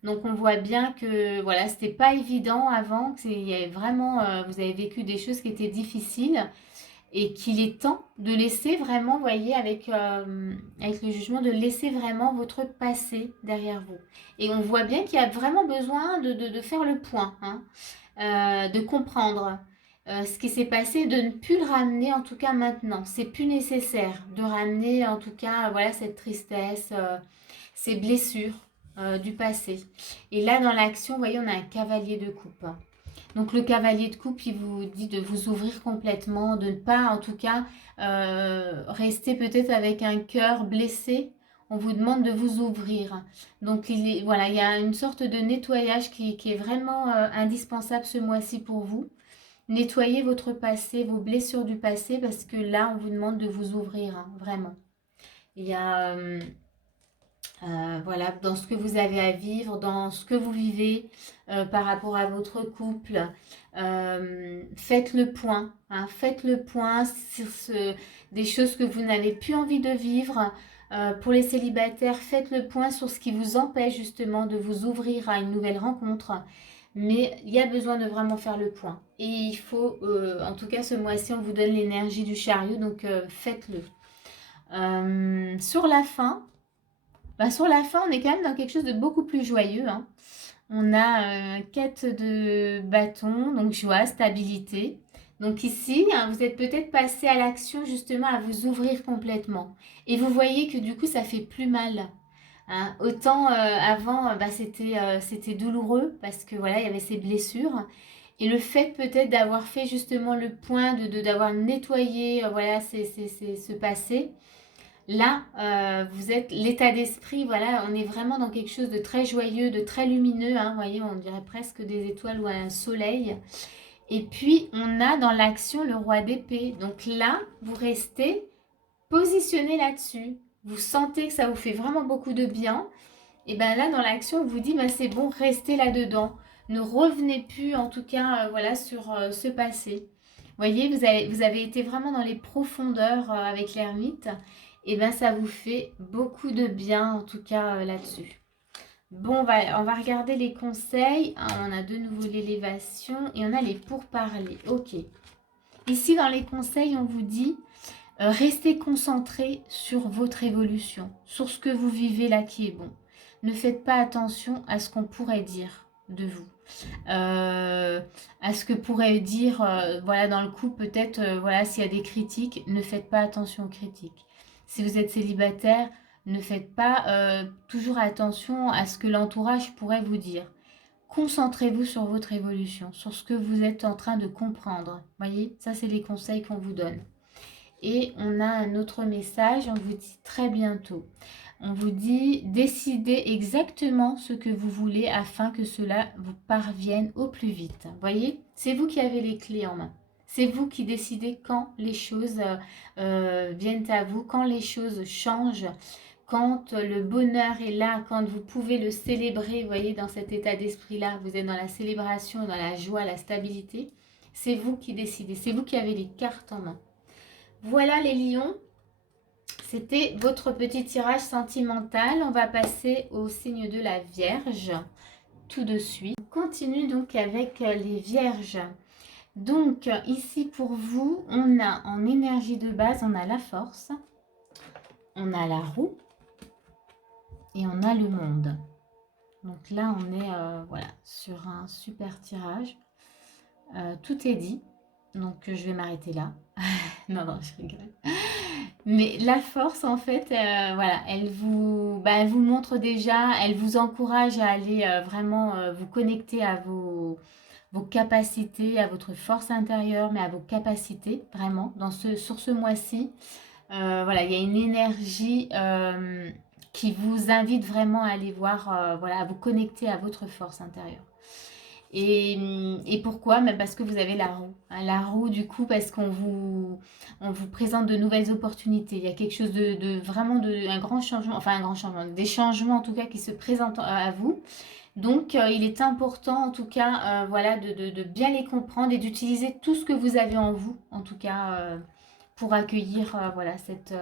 Donc, on voit bien que voilà, c'était pas évident avant. Il y avait vraiment, vous avez vécu des choses qui étaient difficiles et qu'il est temps de laisser vraiment, vous voyez, avec le jugement, de laisser vraiment votre passé derrière vous. Et on voit bien qu'il y a vraiment besoin de faire le point, hein, de comprendre ce qui s'est passé, de ne plus le ramener en tout cas maintenant. C'est plus nécessaire de ramener en tout cas voilà cette tristesse, ces blessures du passé. Et là dans l'action, vous voyez, on a un cavalier de coupe. Donc le cavalier de coupe, il vous dit de vous ouvrir complètement, de ne pas en tout cas rester peut-être avec un cœur blessé. On vous demande de vous ouvrir. Donc voilà, il y a une sorte de nettoyage qui est vraiment indispensable ce mois-ci pour vous. Nettoyez votre passé, vos blessures du passé, parce que là, on vous demande de vous ouvrir, hein, vraiment. Il y a, voilà, dans ce que vous avez à vivre, dans ce que vous vivez par rapport à votre couple, faites le point, hein, faites le point sur des choses que vous n'avez plus envie de vivre. Pour les célibataires, faites le point sur ce qui vous empêche justement de vous ouvrir à une nouvelle rencontre. Mais il y a besoin de vraiment faire le point. Et il faut, en tout cas ce mois-ci, on vous donne l'énergie du chariot, donc faites-le. Sur la fin, sur la fin, on est quand même dans quelque chose de beaucoup plus joyeux. Hein. On a quête de bâton, donc joie, stabilité. Donc ici, hein, vous êtes peut-être passé à l'action justement à vous ouvrir complètement. Et vous voyez que du coup, ça fait plus mal. Hein. Autant avant, c'était douloureux parce que voilà, il y avait ces blessures. Et le fait peut-être d'avoir fait justement le point, d'avoir nettoyé voilà, ce passé, là, vous êtes l'état d'esprit, voilà, on est vraiment dans quelque chose de très joyeux, de très lumineux. Hein, vous voyez, on dirait presque des étoiles ou un soleil. Et puis, on a dans l'action le roi d'épée. Donc là, vous restez positionné là-dessus. Vous sentez que ça vous fait vraiment beaucoup de bien. Et bien là, dans l'action, on vous dit, c'est bon, restez là-dedans. Ne revenez plus, en tout cas, voilà, sur ce passé. Vous voyez, vous avez été vraiment dans les profondeurs avec l'ermite. Et bien, ça vous fait beaucoup de bien, en tout cas, là-dessus. Bon, on va regarder les conseils. Ah, on a de nouveau l'élévation et on a les pourparlers. Ok. Ici, dans les conseils, on vous dit... Restez concentré sur votre évolution, sur ce que vous vivez là qui est bon. Ne faites pas attention à ce qu'on pourrait dire de vous. À ce que pourrait dire, voilà, dans le coup, peut-être, voilà, s'il y a des critiques, ne faites pas attention aux critiques. Si vous êtes célibataire, ne faites pas toujours attention à ce que l'entourage pourrait vous dire. Concentrez-vous sur votre évolution, sur ce que vous êtes en train de comprendre. Voyez, ça, c'est les conseils qu'on vous donne. Et on a un autre message, on vous dit très bientôt. On vous dit décidez exactement ce que vous voulez afin que cela vous parvienne au plus vite. Vous voyez, c'est vous qui avez les clés en main. C'est vous qui décidez quand les choses viennent à vous, quand les choses changent, quand le bonheur est là, quand vous pouvez le célébrer, vous voyez, dans cet état d'esprit-là, vous êtes dans la célébration, dans la joie, la stabilité. C'est vous qui décidez, c'est vous qui avez les cartes en main. Voilà les lions, c'était votre petit tirage sentimental. On va passer au signe de la Vierge tout de suite. On continue donc avec les Vierges. Donc ici pour vous, on a en énergie de base, on a la force, on a la roue et on a le monde. Donc là on est voilà, sur un super tirage. Tout est dit, donc je vais m'arrêter là. Non, je rigole. Mais la force, en fait, voilà, elle vous montre déjà, elle vous encourage à aller vraiment vous connecter à vos capacités, à votre force intérieure, mais à vos capacités, vraiment, sur ce mois-ci. Voilà, il y a une énergie qui vous invite vraiment à aller voir, voilà, à vous connecter à votre force intérieure. Et pourquoi? Mais parce que vous avez la roue. Hein, la roue, du coup, parce on vous présente de nouvelles opportunités. Il y a quelque chose vraiment un grand changement, enfin un grand changement, des changements en tout cas qui se présentent à vous. Donc, il est important en tout cas, voilà, de bien les comprendre et d'utiliser tout ce que vous avez en vous, en tout cas, pour accueillir, voilà, cette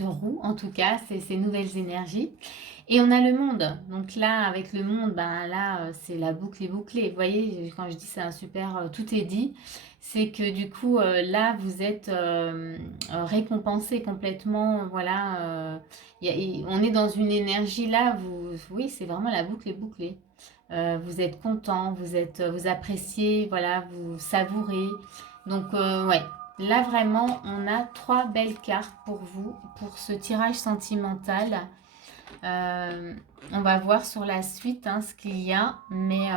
roue, en tout cas, ces nouvelles énergies. Et on a le monde. Donc là, avec le monde, ben là, c'est la boucle est bouclée. Vous voyez, quand je dis c'est un super, tout est dit, c'est que du coup, là, vous êtes récompensé complètement. Voilà, on est dans une énergie là, oui, c'est vraiment la boucle est bouclée. Vous êtes content, vous appréciez, voilà, vous savourez. Donc, ouais, là vraiment, on a trois belles cartes pour vous, pour ce tirage sentimental. Euh, on va voir sur la suite ce qu'il y a, mais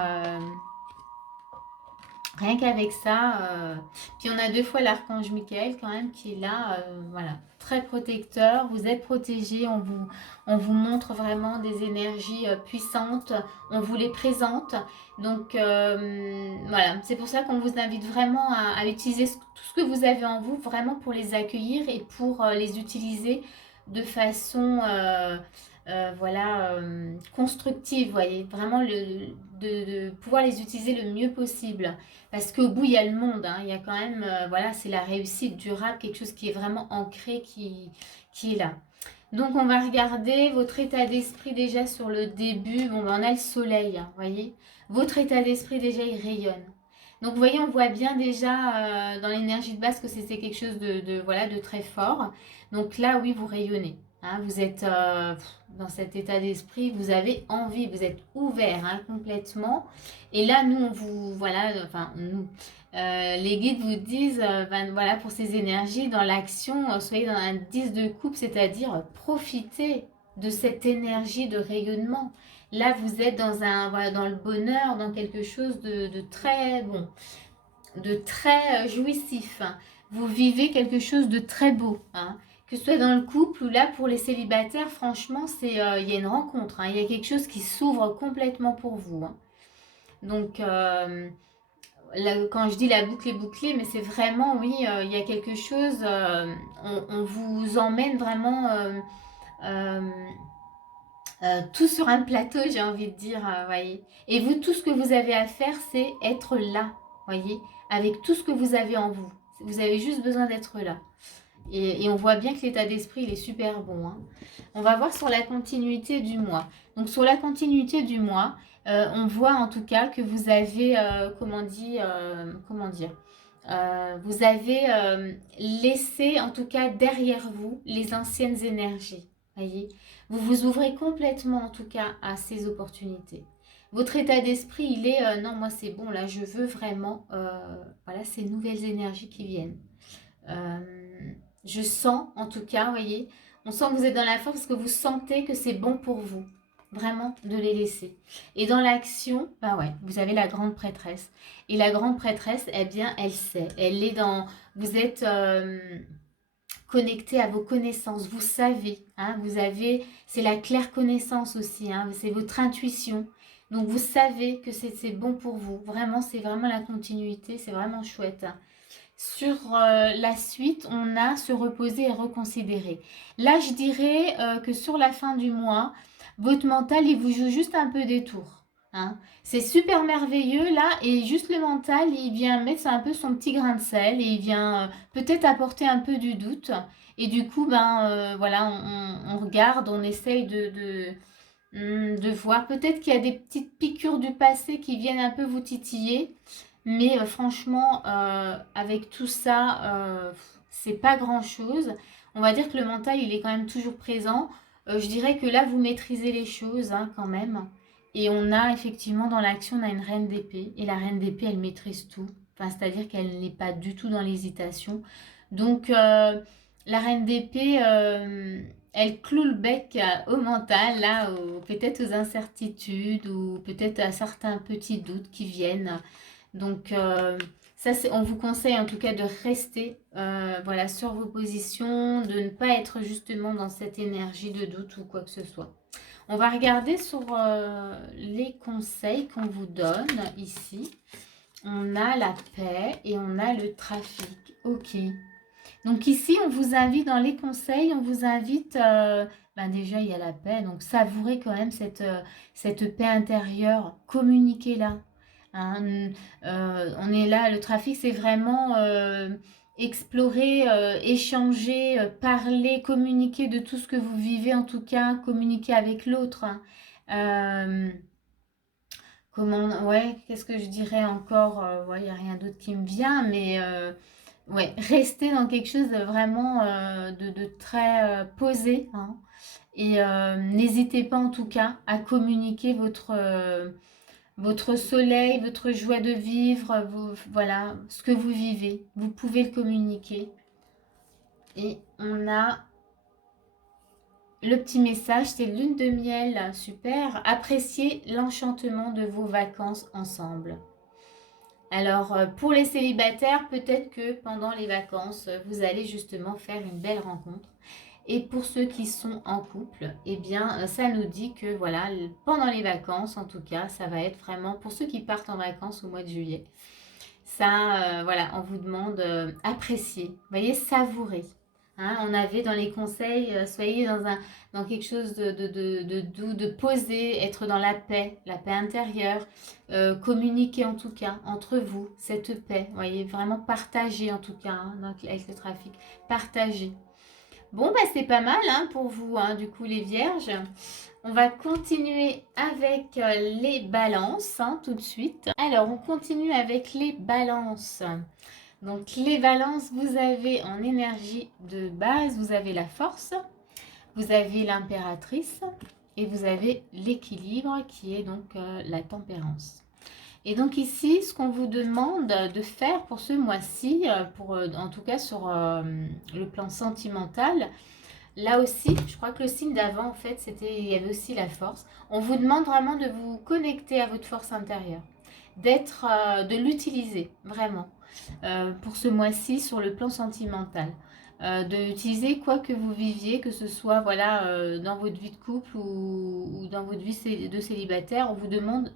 rien qu'avec ça. Puis on a deux fois l'archange Michael quand même qui est là, voilà, très protecteur. Vous êtes protégé, on vous montre vraiment des énergies puissantes, on vous les présente. Donc voilà, c'est pour ça qu'on vous invite vraiment à utiliser tout ce que vous avez en vous, vraiment pour les accueillir et pour les utiliser de façon voilà, constructive, vous voyez, vraiment de pouvoir les utiliser le mieux possible. Parce qu'au bout, il y a le monde, hein, il y a quand même, voilà, c'est la réussite durable, quelque chose qui est vraiment ancré, qui est là. Donc, on va regarder votre état d'esprit déjà sur le début. Bon, ben, on a le soleil, hein, vous voyez. Votre état d'esprit déjà, il rayonne. Donc, vous voyez, on voit bien déjà dans l'énergie de base que c'est quelque chose voilà, de très fort. Donc là, oui, vous rayonnez. Hein, vous êtes dans cet état d'esprit, vous avez envie, vous êtes ouvert complètement. Et là, nous, on vous, voilà, enfin, nous, les guides vous disent, ben, voilà, pour ces énergies, dans l'action, soyez dans un 10 de coupe, c'est-à-dire profitez de cette énergie de rayonnement. Là, vous êtes voilà, dans le bonheur, dans quelque chose de très bon, de très jouissif. Vous vivez quelque chose de très beau. Hein. Que ce soit dans le couple ou là pour les célibataires, franchement, il y a une rencontre. Il y a quelque chose qui s'ouvre complètement pour vous. Hein. Donc, quand je dis la boucle est bouclée, mais c'est vraiment, oui, il y a quelque chose, on vous emmène vraiment euh, tout sur un plateau, j'ai envie de dire, voyez. Et vous, tout ce que vous avez à faire, c'est être là, voyez, avec tout ce que vous avez en vous. Vous avez juste besoin d'être là. Et on voit bien que l'état d'esprit, il est super bon. Hein. On va voir sur la continuité du mois. Donc sur la continuité du mois, on voit en tout cas que vous avez, comment dire, vous avez laissé en tout cas derrière vous les anciennes énergies. Voyez, vous vous ouvrez complètement en tout cas à ces opportunités. Votre état d'esprit, il est non, moi c'est bon, là je veux vraiment, voilà, ces nouvelles énergies qui viennent. Euh, je sens, en tout cas, vous voyez, on sent que vous êtes dans la force parce que vous sentez que c'est bon pour vous. Vraiment, de les laisser. Et dans l'action, bah ouais, vous avez la grande prêtresse. Et la grande prêtresse, eh bien, elle sait. Elle est dans... Vous êtes connecté à vos connaissances. Vous savez, hein, vous avez... C'est la claire connaissance aussi, hein, c'est votre intuition. Donc, vous savez que c'est bon pour vous. Vraiment, c'est vraiment la continuité. C'est vraiment chouette. Hein. Sur la suite, on a se reposer et reconsidérer. Là, je dirais que sur la fin du mois, votre mental, il vous joue juste un peu des tours. Hein. C'est super merveilleux là, et juste le mental, il vient mettre un peu son petit grain de sel et il vient peut-être apporter un peu du doute. Et du coup, ben voilà, on regarde, on essaye de voir. Peut-être qu'il y a des petites piqûres du passé qui viennent un peu vous titiller. Mais franchement, avec tout ça, c'est pas grand-chose. On va dire que le mental, il est quand même toujours présent. Je dirais que là, vous maîtrisez les choses quand même. Et on a effectivement dans l'action, on a une reine d'épée. Et la reine d'épée, elle maîtrise tout. Enfin, c'est-à-dire qu'elle n'est pas du tout dans l'hésitation. Donc, la reine d'épée, elle cloue le bec au mental, là, peut-être aux incertitudes ou peut-être à certains petits doutes qui viennent. Donc, ça, on vous conseille en tout cas de rester voilà, sur vos positions, de ne pas être justement dans cette énergie de doute ou quoi que ce soit. On va regarder sur les conseils qu'on vous donne ici. On a la paix et on a le trafic. Ok. Donc ici, on vous invite dans les conseils, on vous invite, ben déjà il y a la paix, donc savourez quand même cette paix intérieure, communiquez-la. Hein. On est là, le trafic c'est vraiment explorer, échanger, parler, communiquer de tout ce que vous vivez en tout cas, communiquer avec l'autre. Hein. Euh, comment, ouais, qu'est-ce que je dirais encore? Ouais, il n'y a rien d'autre qui me vient, mais ouais, rester dans quelque chose de vraiment de très posé. Hein. Et n'hésitez pas en tout cas à communiquer votre soleil, votre joie de vivre, voilà, ce que vous vivez. Vous pouvez le communiquer. Et on a le petit message, c'est lune de miel, super. Appréciez l'enchantement de vos vacances ensemble. Alors, pour les célibataires, peut-être que pendant les vacances, vous allez justement faire une belle rencontre. Et pour ceux qui sont en couple, eh bien, ça nous dit que voilà, pendant les vacances, en tout cas, ça va être vraiment pour ceux qui partent en vacances au mois de juillet. Ça, voilà, on vous demande apprécier, vous voyez, savourer. Hein, on avait dans les conseils, soyez dans quelque chose de doux, de posé, être dans la paix intérieure, communiquer en tout cas entre vous, cette paix, vous voyez, vraiment partager en tout cas hein, avec le trafic, partager. Bon, bah, c'est pas mal hein, pour vous, hein, du coup, les vierges. On va continuer avec les balances hein, tout de suite. Alors, on continue avec les balances. Donc, les balances, vous avez en énergie de base, vous avez la force, vous avez l'impératrice et vous avez l'équilibre qui est donc la tempérance. Et donc ici, ce qu'on vous demande de faire pour ce mois-ci, en tout cas sur le plan sentimental, là aussi, je crois que le signe d'avant, en fait, il y avait aussi la force. On vous demande vraiment de vous connecter à votre force intérieure, de l'utiliser vraiment pour ce mois-ci sur le plan sentimental. De utiliser quoi que vous viviez, que ce soit voilà dans votre vie de couple ou dans votre vie de célibataire, on vous demande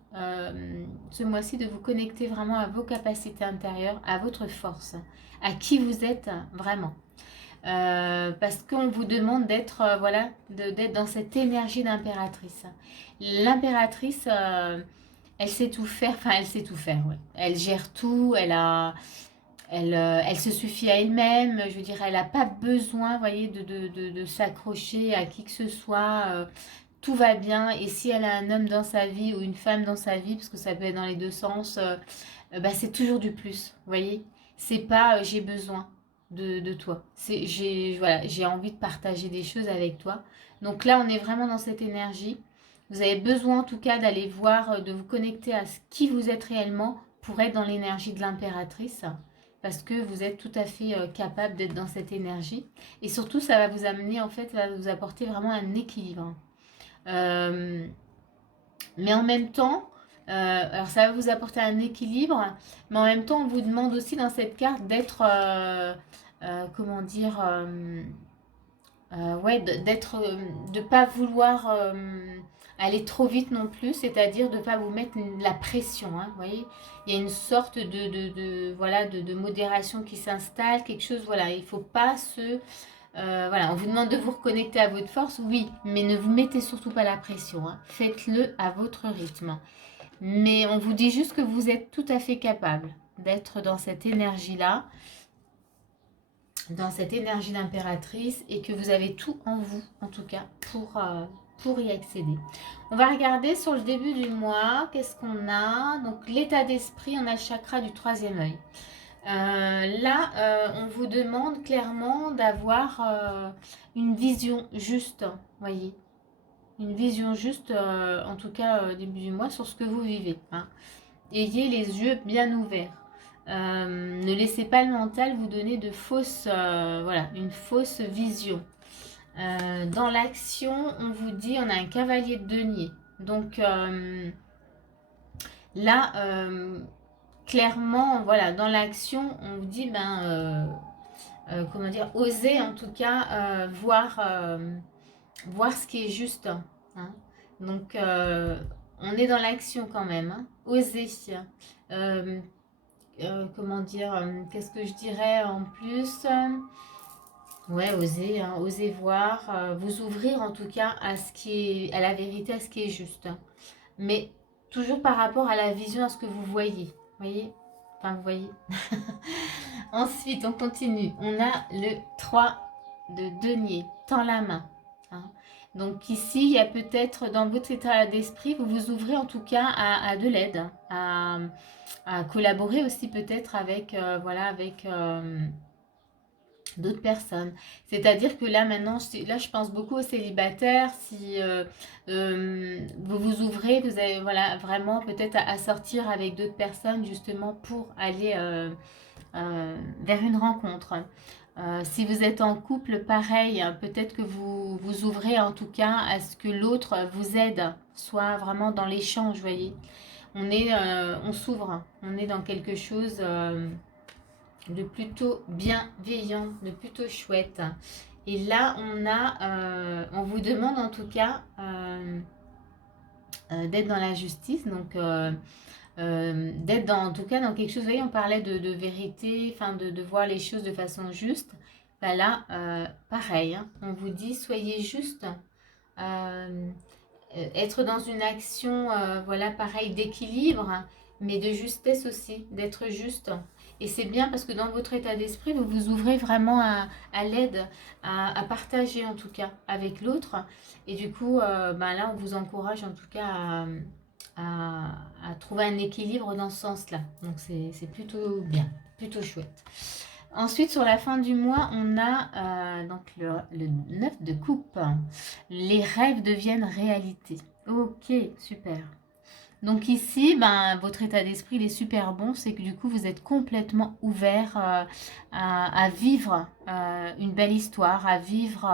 ce mois-ci de vous connecter vraiment à vos capacités intérieures, à votre force, à qui vous êtes vraiment. Parce qu'on vous demande d'être voilà, d'être dans cette énergie d'impératrice. L'impératrice, elle sait tout faire, enfin elle sait tout faire, ouais. Elle gère tout, elle se suffit à elle-même, je veux dire, elle n'a pas besoin, voyez, de s'accrocher à qui que ce soit. Tout va bien, et si elle a un homme dans sa vie ou une femme dans sa vie, parce que ça peut être dans les deux sens, bah, c'est toujours du plus, vous voyez. C'est pas j'ai besoin de toi. Voilà, j'ai envie de partager des choses avec toi. Donc là, on est vraiment dans cette énergie. Vous avez besoin en tout cas d'aller voir, de vous connecter à ce qui vous êtes réellement pour être dans l'énergie de l'impératrice. Parce que vous êtes tout à fait capable d'être dans cette énergie. Et surtout, ça va vous amener, en fait, ça va vous apporter vraiment un équilibre. Euh, mais en même temps, alors ça va vous apporter un équilibre, mais en même temps, on vous demande aussi dans cette carte d'être, comment dire, ouais, de pas vouloir aller trop vite non plus, c'est-à-dire de ne pas vous mettre la pression. Hein, vous voyez, il y a une sorte voilà, de modération qui s'installe, quelque chose, voilà, il ne faut pas voilà, on vous demande de vous reconnecter à votre force, oui, mais ne vous mettez surtout pas la pression. Hein. Faites-le à votre rythme. Mais on vous dit juste que vous êtes tout à fait capable d'être dans cette énergie-là, dans cette énergie d'impératrice, et que vous avez tout en vous, en tout cas, pour y accéder. On va regarder sur le début du mois, qu'est-ce qu'on a. Donc l'état d'esprit, on a le chakra du troisième œil. Là, on vous demande clairement d'avoir une vision juste, voyez. Une vision juste, en tout cas début du mois, sur ce que vous vivez. Hein. Ayez les yeux bien ouverts. Ne laissez pas le mental vous donner de fausses, voilà, une fausse vision. Dans l'action, on vous dit, on a un cavalier de denier. Donc là, clairement, voilà, dans l'action, on vous dit, comment dire, osez en tout cas voir ce qui est juste. Hein. Donc, on est dans l'action quand même. Hein. Osez. Euh, comment dire, qu'est-ce que je dirais en plus ouais, oser, hein, oser voir, vous ouvrir en tout cas à ce qui est, à la vérité, à ce qui est juste. Hein. Mais toujours par rapport à la vision, à ce que vous voyez. Voyez. Enfin, vous voyez. Ensuite, on continue. On a le 3 de denier. Tends la main. Hein. Donc ici, il y a peut-être dans votre état d'esprit, vous vous ouvrez en tout cas à de l'aide, à collaborer aussi peut-être avec, voilà, avec d'autres personnes. C'est-à-dire que là maintenant, là je pense beaucoup aux célibataires. Si vous vous ouvrez, vous avez voilà vraiment peut-être à sortir avec d'autres personnes justement pour aller vers une rencontre. Si vous êtes en couple, pareil, hein, peut-être que vous vous ouvrez en tout cas à ce que l'autre vous aide, soit vraiment dans l'échange, vous voyez. On s'ouvre, on est dans quelque chose de plutôt bienveillant, de plutôt chouette. Et là, on vous demande en tout cas d'être dans la justice, donc d'être en tout cas dans quelque chose. Vous voyez, on parlait de vérité, enfin de voir les choses de façon juste. Ben là, pareil, hein, on vous dit soyez juste. Euh, Être dans une action, voilà, pareil, d'équilibre, hein, mais de justesse aussi, d'être juste. Et c'est bien parce que dans votre état d'esprit, vous vous ouvrez vraiment à l'aide, à partager en tout cas avec l'autre. Et du coup, ben là, on vous encourage en tout cas à trouver un équilibre dans ce sens-là. Donc c'est plutôt bien, plutôt chouette. Ensuite, sur la fin du mois, on a donc le 9 de coupe. Les rêves deviennent réalité. Ok, super. Donc ici, ben, votre état d'esprit il est super bon. C'est que du coup, vous êtes complètement ouvert à vivre une belle histoire, à vivre,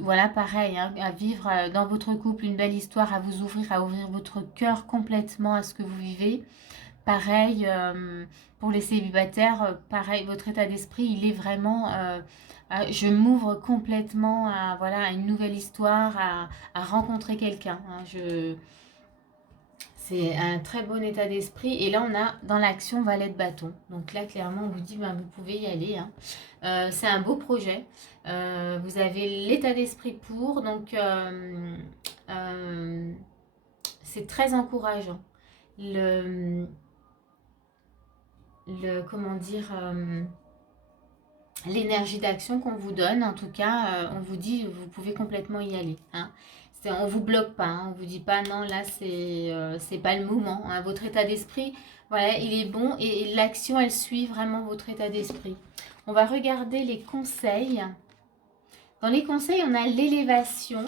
voilà, pareil, hein, à vivre dans votre couple une belle histoire, à ouvrir votre cœur complètement à ce que vous vivez. Pareil, pour les célibataires, pareil, votre état d'esprit, il est vraiment, je m'ouvre complètement à, voilà, à une nouvelle histoire, à rencontrer quelqu'un. Hein, c'est un très bon état d'esprit. Et là, on a dans l'action valet de bâton. Donc là, clairement, on vous dit, ben, vous pouvez y aller. Hein. C'est un beau projet. Vous avez l'état d'esprit pour. Donc, c'est très encourageant. Le, comment dire, l'énergie d'action qu'on vous donne, en tout cas, on vous dit, vous pouvez complètement y aller. Hein. On vous bloque pas, hein, on vous dit pas non, là c'est pas le moment. Hein. Votre état d'esprit, voilà, il est bon et l'action, elle suit vraiment votre état d'esprit. On va regarder les conseils. Dans les conseils, on a l'élévation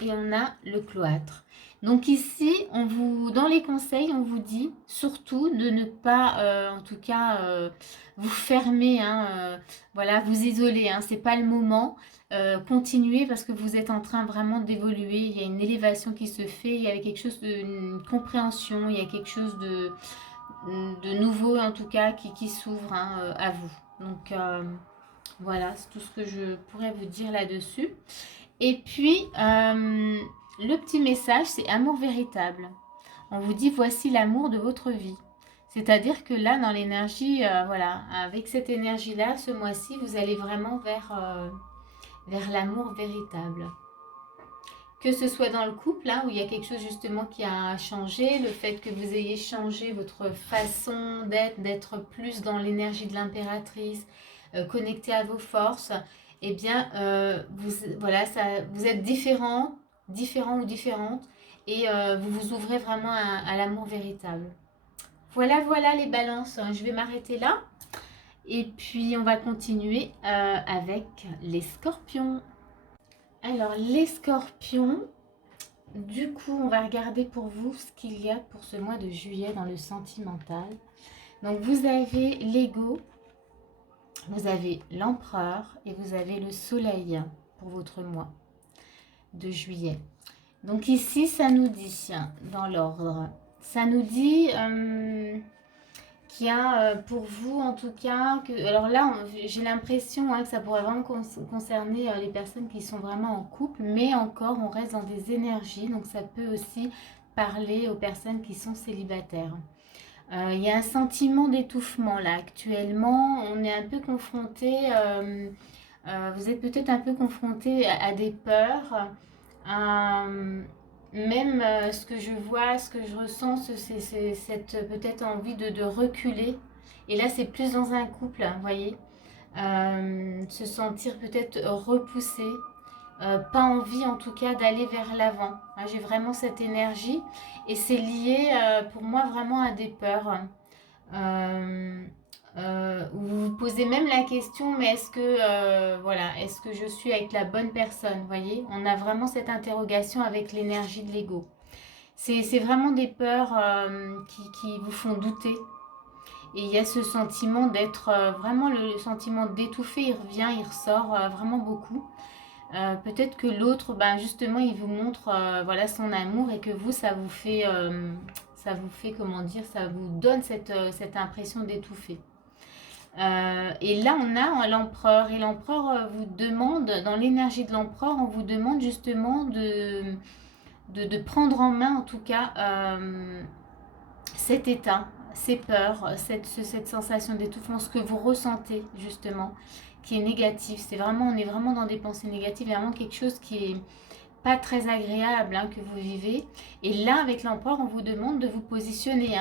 et on a le cloître. Donc ici, dans les conseils, on vous dit surtout de ne pas, en tout cas, vous fermer, hein, voilà, vous isoler. Hein, c'est pas le moment. Continuez parce que vous êtes en train vraiment d'évoluer. Il y a une élévation qui se fait. Il y a quelque chose une compréhension. Il y a quelque chose de nouveau, en tout cas, qui s'ouvre hein, à vous. Donc voilà, c'est tout ce que je pourrais vous dire là-dessus. Et puis, le petit message, c'est amour véritable. On vous dit, voici l'amour de votre vie. C'est-à-dire que là, dans l'énergie, voilà, avec cette énergie-là, ce mois-ci, vous allez vraiment vers l'amour véritable. Que ce soit dans le couple, hein, où il y a quelque chose justement qui a changé, le fait que vous ayez changé votre façon d'être plus dans l'énergie de l'impératrice, connecté à vos forces, eh bien, voilà, vous êtes différent ou différente, et vous vous ouvrez vraiment à l'amour véritable. Voilà, voilà les balances. Je vais m'arrêter là. Et puis, on va continuer avec les scorpions. Alors, les scorpions, du coup, on va regarder pour vous ce qu'il y a pour ce mois de juillet dans le sentimental. Donc vous avez l'ego, vous avez l'empereur et vous avez le soleil pour votre mois de juillet. Donc ici, ça nous dit, dans l'ordre, ça nous dit qu'il y a pour vous en tout cas, que, alors là j'ai l'impression que ça pourrait vraiment concerner les personnes qui sont vraiment en couple, mais encore on reste dans des énergies, donc ça peut aussi parler aux personnes qui sont célibataires. Il y a un sentiment d'étouffement là actuellement, on est un peu confronté, vous êtes peut-être un peu confronté à des peurs. Même ce que je vois, ce que je ressens, c'est cette peut-être envie de reculer. Et là, c'est plus dans un couple, vous voyez. Se sentir peut-être repoussé. Pas envie en tout cas d'aller vers l'avant. J'ai vraiment cette énergie. Et c'est lié pour moi vraiment à des peurs. Euh, vous vous posez même la question, mais est-ce que voilà, est-ce que je suis avec la bonne personne, vous voyez, on a vraiment cette interrogation avec l'énergie de l'ego. C'est vraiment des peurs qui vous font douter. Et il y a ce sentiment d'être vraiment le sentiment d'étouffer, il revient, il ressort vraiment beaucoup. Peut-être que l'autre, ben justement, il vous montre voilà son amour et que vous, ça vous fait comment dire, ça vous donne cette impression d'étouffer. Et là, on a l'empereur. Et l'empereur vous demande, dans l'énergie de l'empereur, on vous demande justement de prendre en main, en tout cas, cet état, ces peurs, cette sensation d'étouffement, ce que vous ressentez, justement, qui est négatif. C'est vraiment, on est vraiment dans des pensées négatives, vraiment quelque chose qui est pas très agréable que vous vivez. Et là, avec l'empereur, on vous demande de vous positionner,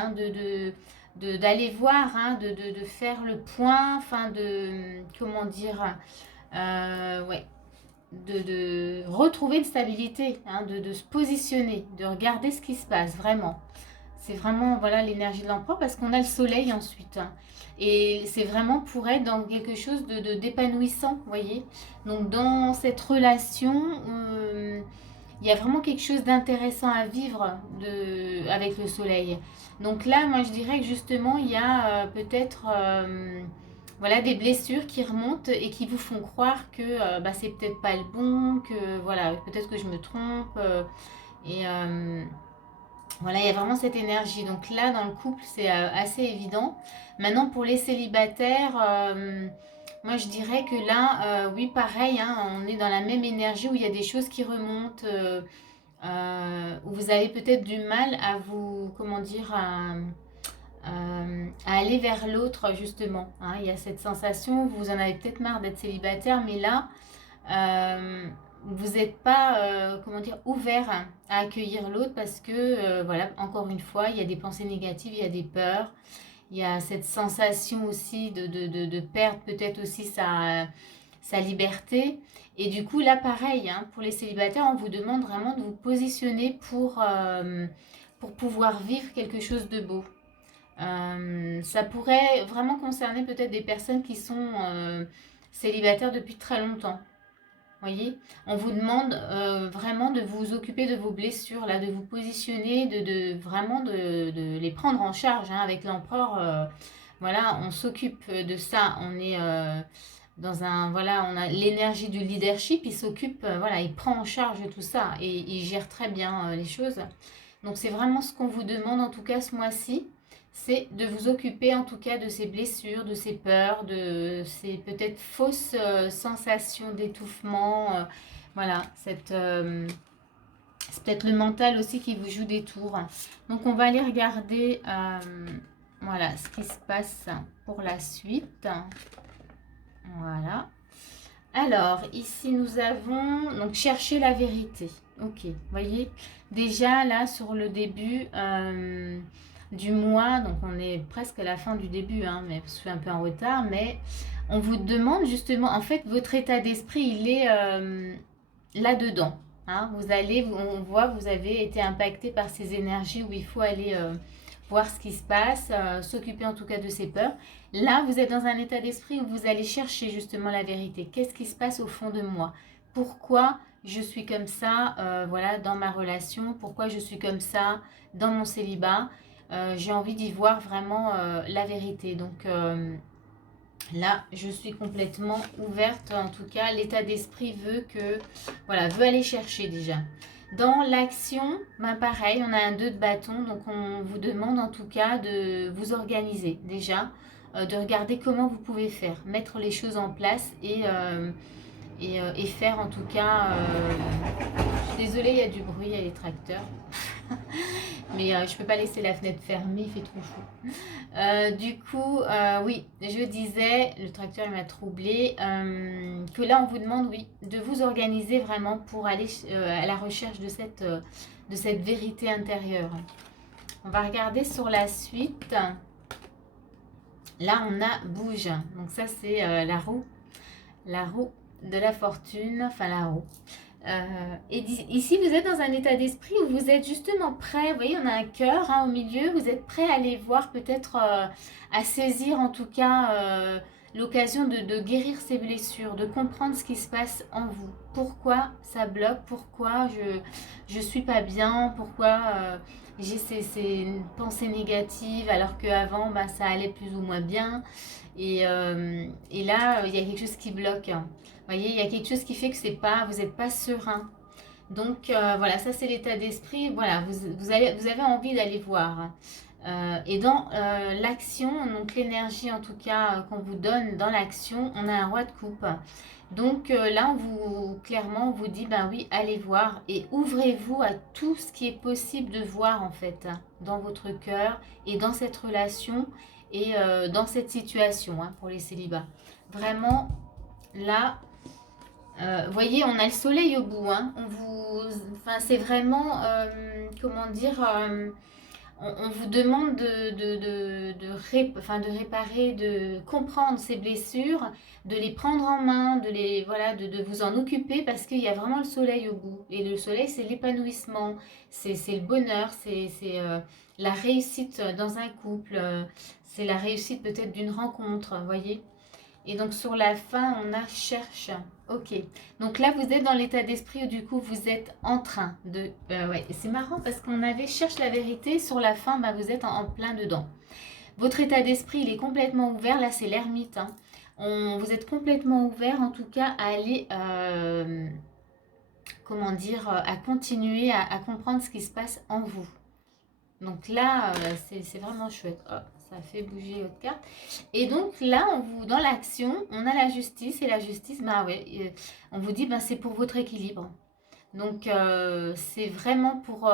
d'aller voir, de faire le point, enfin de, comment dire, ouais, de retrouver une stabilité, de se positionner, de regarder ce qui se passe vraiment. C'est vraiment voilà l'énergie de l'empereur parce qu'on a le soleil ensuite. Et c'est vraiment pour être dans quelque chose d'épanouissant, vous voyez. Donc dans cette relation, il y a vraiment quelque chose d'intéressant à vivre avec le soleil. Donc là, moi je dirais que justement, il y a peut-être voilà, des blessures qui remontent et qui vous font croire que bah, c'est peut-être pas le bon, que voilà, peut-être que je me trompe. Et voilà, il y a vraiment cette énergie. Donc là, dans le couple, c'est assez évident. Maintenant, pour les célibataires, moi je dirais que là, oui, pareil, on est dans la même énergie où il y a des choses qui remontent, où vous avez peut-être du mal à vous, comment dire, à aller vers l'autre, justement. Il y a cette sensation, vous en avez peut-être marre d'être célibataire, mais là, euh, vous n'êtes pas, comment dire, ouvert à accueillir l'autre parce que, voilà, encore une fois, il y a des pensées négatives, il y a des peurs, il y a cette sensation aussi de perdre peut-être aussi sa liberté. Et du coup, là, pareil, pour les célibataires, on vous demande vraiment de vous positionner pour pouvoir vivre quelque chose de beau. Ça pourrait vraiment concerner peut-être des personnes qui sont célibataires depuis très longtemps. Voyez, on vous demande vraiment de vous occuper de vos blessures, là, de vous positionner, vraiment de les prendre en charge avec l'empereur. Voilà, on s'occupe de ça. On est dans un, voilà, on a l'énergie du leadership. Il s'occupe, voilà, il prend en charge tout ça et il gère très bien les choses. Donc c'est vraiment ce qu'on vous demande en tout cas ce mois-ci, c'est de vous occuper en tout cas de ces blessures, de ces peurs, de ces peut-être fausses sensations d'étouffement. Voilà, c'est peut-être le mental aussi qui vous joue des tours. Donc on va aller regarder voilà, ce qui se passe pour la suite. Voilà. Alors, ici nous avons donc chercher la vérité. Ok, voyez, déjà là sur le début du mois, donc on est presque à la fin du début, mais je suis un peu en retard, mais on vous demande justement, en fait, votre état d'esprit, il est là-dedans. Vous allez, on voit, vous avez été impacté par ces énergies où il faut aller voir ce qui se passe, s'occuper en tout cas de ses peurs. Là, vous êtes dans un état d'esprit où vous allez chercher justement la vérité. Qu'est-ce qui se passe au fond de moi? Pourquoi je suis comme ça voilà, dans ma relation? Pourquoi je suis comme ça dans mon célibat? j'ai envie d'y voir vraiment la vérité. Donc là, je suis complètement ouverte. En tout cas, l'état d'esprit veut que, voilà, veut aller chercher déjà. Dans l'action, ben pareil, on a un 2 de bâton, donc on vous demande en tout cas de vous organiser déjà, de regarder comment vous pouvez faire, mettre les choses en place et faire en tout cas. Je suis désolée, il y a du bruit, il y a les tracteurs. Mais je ne peux pas laisser la fenêtre fermée, il fait trop chaud. Du coup, oui, je disais, le tracteur il m'a troublé, que là on vous demande, oui, de vous organiser vraiment pour aller à la recherche de cette vérité intérieure. On va regarder sur la suite. Là, on a bouge. Donc ça, c'est la roue de la fortune, enfin la roue. Et ici, vous êtes dans un état d'esprit où vous êtes justement prêt. Vous voyez, on a un cœur hein, au milieu. Vous êtes prêt à aller voir, peut-être à saisir en tout cas l'occasion de guérir ces blessures, de comprendre ce qui se passe en vous. Pourquoi ça bloque, pourquoi je suis pas bien, pourquoi j'ai ces pensées négatives alors qu'avant, bah, ça allait plus ou moins bien. Et là, il y a quelque chose qui bloque. Vous voyez, il y a quelque chose qui fait que c'est pas, vous n'êtes pas serein. Donc voilà, ça c'est l'état d'esprit. Voilà, vous avez envie d'aller voir. Et dans l'action, donc l'énergie en tout cas qu'on vous donne dans l'action, on a un roi de coupe. Donc là, clairement, on vous dit, ben oui, allez voir et ouvrez-vous à tout ce qui est possible de voir en fait dans votre cœur et dans cette relation et dans cette situation hein, pour les célibats. Vraiment, là, vous voyez, on a le soleil au bout. Hein. Enfin, c'est vraiment, comment dire, on vous demande de réparer, de comprendre ces blessures, de les prendre en main, voilà, de vous en occuper parce qu'il y a vraiment le soleil au bout. Et le soleil, c'est l'épanouissement, c'est le bonheur, c'est la réussite dans un couple, c'est la réussite peut-être d'une rencontre, vous voyez. Et donc sur la fin, on a cherche. Ok. Donc là, vous êtes dans l'état d'esprit où du coup, vous êtes en train de... ouais, c'est marrant parce qu'on avait cherche la vérité. Sur la fin, bah, vous êtes en plein dedans. Votre état d'esprit, il est complètement ouvert. Là, c'est l'ermite. Hein. Vous êtes complètement ouvert, en tout cas, à aller... comment dire, à continuer à comprendre ce qui se passe en vous. Donc là, c'est vraiment chouette. Oh, ça fait bouger votre carte. Et donc là, dans l'action, on a la justice. Et la justice, bah ouais, on vous dit, bah, c'est pour votre équilibre. Donc c'est vraiment pour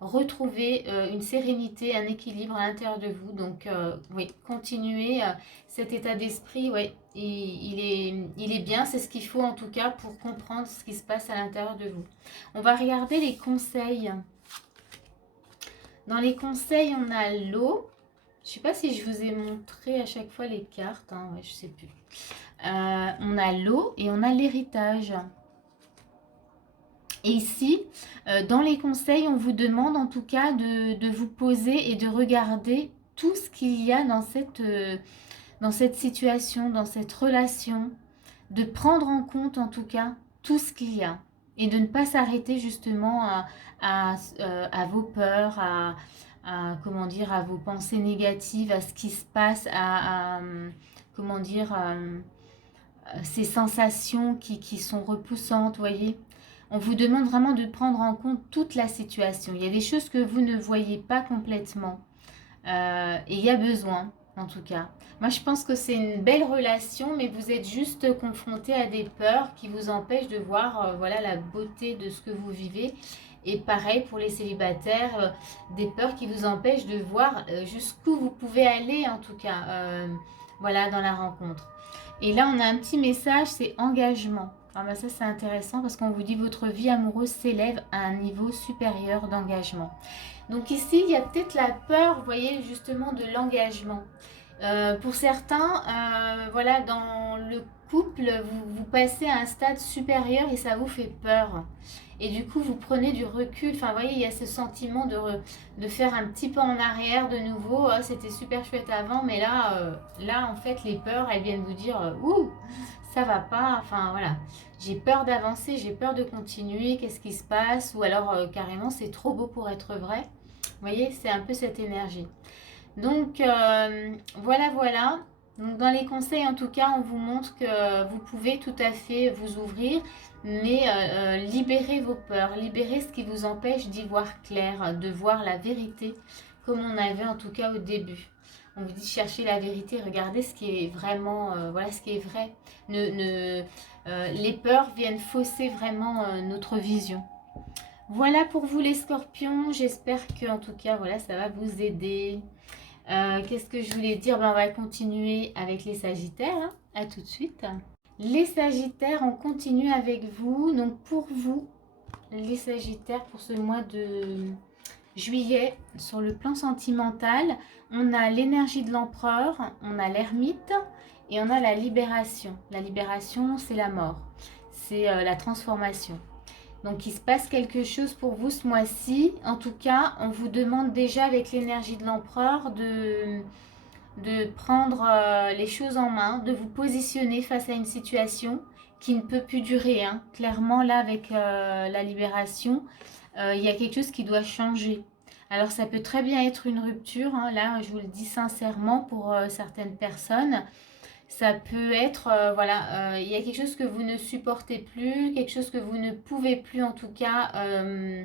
retrouver une sérénité, un équilibre à l'intérieur de vous. Donc oui, continuez cet état d'esprit, ouais, il est bien. C'est ce qu'il faut en tout cas pour comprendre ce qui se passe à l'intérieur de vous. On va regarder les conseils. Dans les conseils, on a l'eau. Je ne sais pas si je vous ai montré à chaque fois les cartes. Hein, ouais, je ne sais plus. On a l'eau et on a l'héritage. Et ici, dans les conseils, on vous demande en tout cas de vous poser et de regarder tout ce qu'il y a dans cette situation, dans cette relation. De prendre en compte en tout cas tout ce qu'il y a. Et de ne pas s'arrêter justement à vos peurs, comment dire, à vos pensées négatives, à ce qui se passe, comment dire, ces sensations qui sont repoussantes, vous voyez. On vous demande vraiment de prendre en compte toute la situation. Il y a des choses que vous ne voyez pas complètement. Et il y a besoin, en tout cas. Moi, je pense que c'est une belle relation, mais vous êtes juste confronté à des peurs qui vous empêchent de voir voilà, la beauté de ce que vous vivez. Et pareil pour les célibataires, des peurs qui vous empêchent de voir jusqu'où vous pouvez aller, en tout cas, voilà, dans la rencontre. Et là, on a un petit message, c'est engagement. Ah ben ça, c'est intéressant parce qu'on vous dit votre vie amoureuse s'élève à un niveau supérieur d'engagement. Donc ici, il y a peut-être la peur, vous voyez, justement de l'engagement. Pour certains, voilà, dans le couple, vous passez à un stade supérieur et ça vous fait peur. Et du coup, vous prenez du recul. Enfin, vous voyez, il y a ce sentiment de faire un petit pas en arrière de nouveau. Oh, c'était super chouette avant, mais là, en fait, les peurs, elles viennent vous dire ouh, ça va pas. Enfin, voilà, j'ai peur d'avancer, j'ai peur de continuer. Qu'est-ce qui se passe? Ou alors, carrément, c'est trop beau pour être vrai. Vous voyez, c'est un peu cette énergie. Donc, voilà, voilà. Donc, dans les conseils, en tout cas, on vous montre que vous pouvez tout à fait vous ouvrir, mais libérer vos peurs, libérer ce qui vous empêche d'y voir clair, de voir la vérité, comme on avait en tout cas au début. On vous dit chercher la vérité, regardez ce qui est vraiment, voilà ce qui est vrai. Les peurs viennent fausser vraiment notre vision. Voilà pour vous les scorpions, j'espère que en tout cas voilà ça va vous aider. Qu'est-ce que je voulais dire? On va continuer avec les sagittaires, hein. À tout de suite. Les sagittaires, on continue avec vous. Donc pour vous, les sagittaires, pour ce mois de juillet, sur le plan sentimental, on a l'énergie de l'empereur, on a l'ermite et on a la libération. La libération, c'est la mort, c'est la transformation. Donc il se passe quelque chose pour vous ce mois-ci. En tout cas, on vous demande déjà avec l'énergie de l'empereur de prendre les choses en main, de vous positionner face à une situation qui ne peut plus durer, hein. Clairement, là, avec la libération, il y a quelque chose qui doit changer. Alors ça peut très bien être une rupture, hein. Là, je vous le dis sincèrement pour certaines personnes. Ça peut être, voilà, il y a quelque chose que vous ne supportez plus, quelque chose que vous ne pouvez plus en tout cas, euh,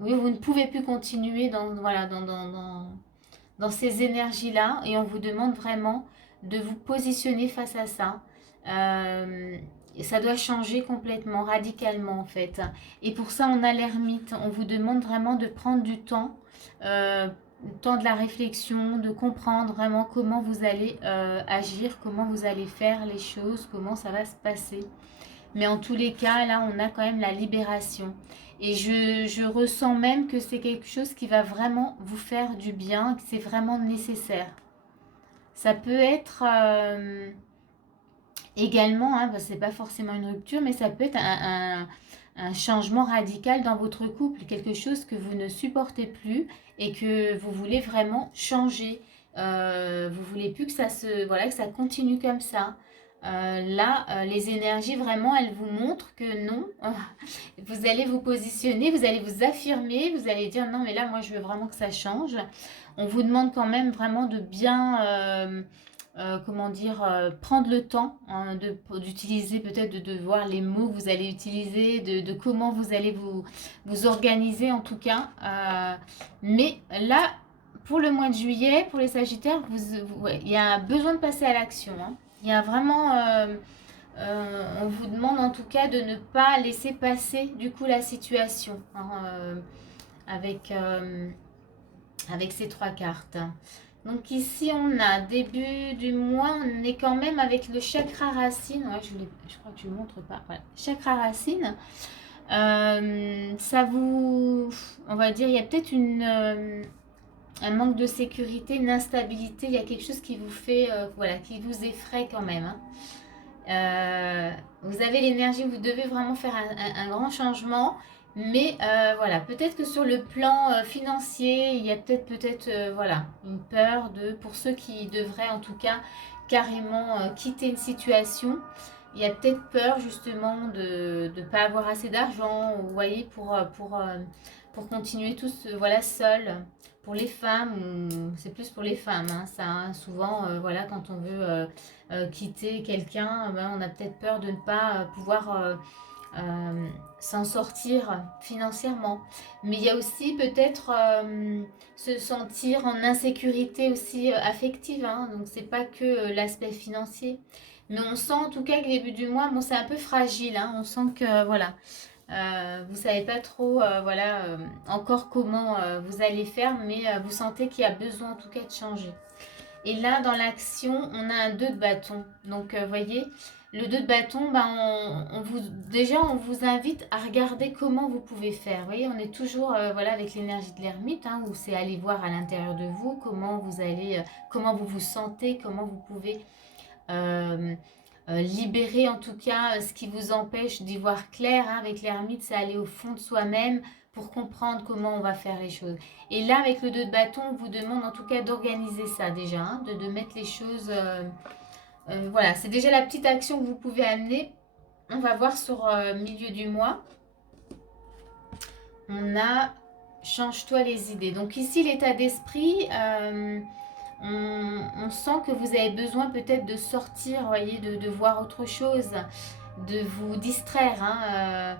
oui, vous ne pouvez plus continuer voilà, dans ces énergies-là et on vous demande vraiment de vous positionner face à ça. Euh, Ça doit changer complètement, radicalement en fait. Et pour ça, on a l'ermite. On vous demande vraiment de prendre du temps, le temps de la réflexion, de comprendre vraiment comment vous allez agir, comment vous allez faire les choses, comment ça va se passer. Mais en tous les cas, là, on a quand même la libération. Et je ressens même que c'est quelque chose qui va vraiment vous faire du bien, que c'est vraiment nécessaire. Ça peut être également, hein, c'est pas forcément une rupture, mais ça peut être un changement radical dans votre couple, quelque chose que vous ne supportez plus et que vous voulez vraiment changer. Vous voulez plus que ça voilà, que ça continue comme ça. Là, les énergies vraiment, elles vous montrent que non, vous allez vous positionner, vous allez vous affirmer, vous allez dire non, mais là, moi, je veux vraiment que ça change. On vous demande quand même vraiment de bien, comment dire, prendre le temps, hein, d'utiliser peut-être, de voir les mots que vous allez utiliser, de comment vous allez vous organiser en tout cas. Mais là, pour le mois de juillet, pour les Sagittaires, ouais, il y a besoin de passer à l'action, hein. Il y a vraiment, on vous demande en tout cas de ne pas laisser passer du coup la situation, hein, avec, avec ces trois cartes. Donc ici on a début du mois, on est quand même avec le chakra racine. Ouais, je crois que je ne le montre pas. Voilà. Chakra racine. Ça vous, on va dire, il y a peut-être un manque de sécurité, une instabilité. Il y a quelque chose qui vous fait, voilà, qui vous effraie quand même, hein. Vous avez l'énergie, vous devez vraiment faire un grand changement. Mais voilà, peut-être que sur le plan financier, il y a peut-être voilà, une peur pour ceux qui devraient en tout cas carrément quitter une situation. Il y a peut-être peur justement de ne pas avoir assez d'argent, vous voyez, pour continuer tous voilà, seuls. Pour les femmes, c'est plus pour les femmes, hein, ça, hein. Souvent, voilà, quand on veut quitter quelqu'un, ben, on a peut-être peur de ne pas pouvoir s'en sortir financièrement. Mais il y a aussi peut-être se sentir en insécurité aussi affective, hein. Donc c'est pas que l'aspect financier. Mais on sent en tout cas que le début du mois, bon, c'est un peu fragile, hein. On sent que voilà, vous savez pas trop voilà, encore comment vous allez faire, mais vous sentez qu'il y a besoin en tout cas de changer. Et là, dans l'action, on a un 2 de bâton. Donc, vous voyez, le 2 de bâton, ben, déjà, on vous invite à regarder comment vous pouvez faire. Vous voyez, on est toujours voilà, avec l'énergie de l'ermite, hein, où c'est aller voir à l'intérieur de vous comment vous allez, comment vous vous sentez, comment vous pouvez euh, libérer en tout cas ce qui vous empêche d'y voir clair, hein. Avec l'ermite, c'est aller au fond de soi-même pour comprendre comment on va faire les choses. Et là, avec le 2 de bâton, on vous demande en tout cas d'organiser ça déjà, hein, de mettre les choses... voilà, c'est déjà la petite action que vous pouvez amener. On va voir sur milieu du mois. On a change-toi les idées. Donc ici, l'état d'esprit, on sent que vous avez besoin peut-être de sortir, voyez, de voir autre chose, de vous distraire, hein,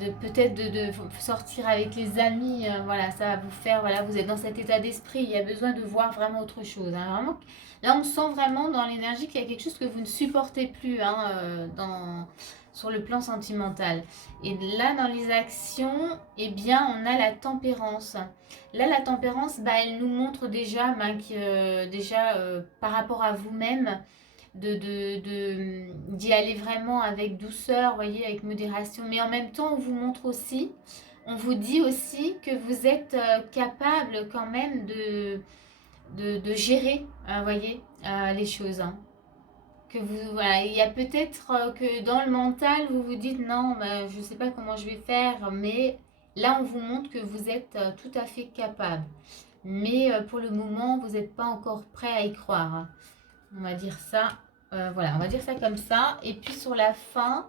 de peut-être de sortir avec les amis, voilà, ça va vous faire, voilà, vous êtes dans cet état d'esprit, il y a besoin de voir vraiment autre chose, hein, vraiment. Là, on sent vraiment dans l'énergie qu'il y a quelque chose que vous ne supportez plus, hein, sur le plan sentimental. Et là, dans les actions, eh bien, on a la tempérance. Là, la tempérance, bah, elle nous montre déjà, bah, par rapport à vous-même, d'y aller vraiment avec douceur, voyez, avec modération. Mais en même temps, on vous montre aussi, on vous dit aussi que vous êtes capable quand même de gérer, voyez, les choses. Hein. Que vous, voilà, il y a peut-être que dans le mental, vous vous dites non, ben, je ne sais pas comment je vais faire, mais là, on vous montre que vous êtes tout à fait capable. Mais pour le moment, vous n'êtes pas encore prêt à y croire. Hein. On va dire ça, voilà, on va dire ça comme ça. Et puis sur la fin,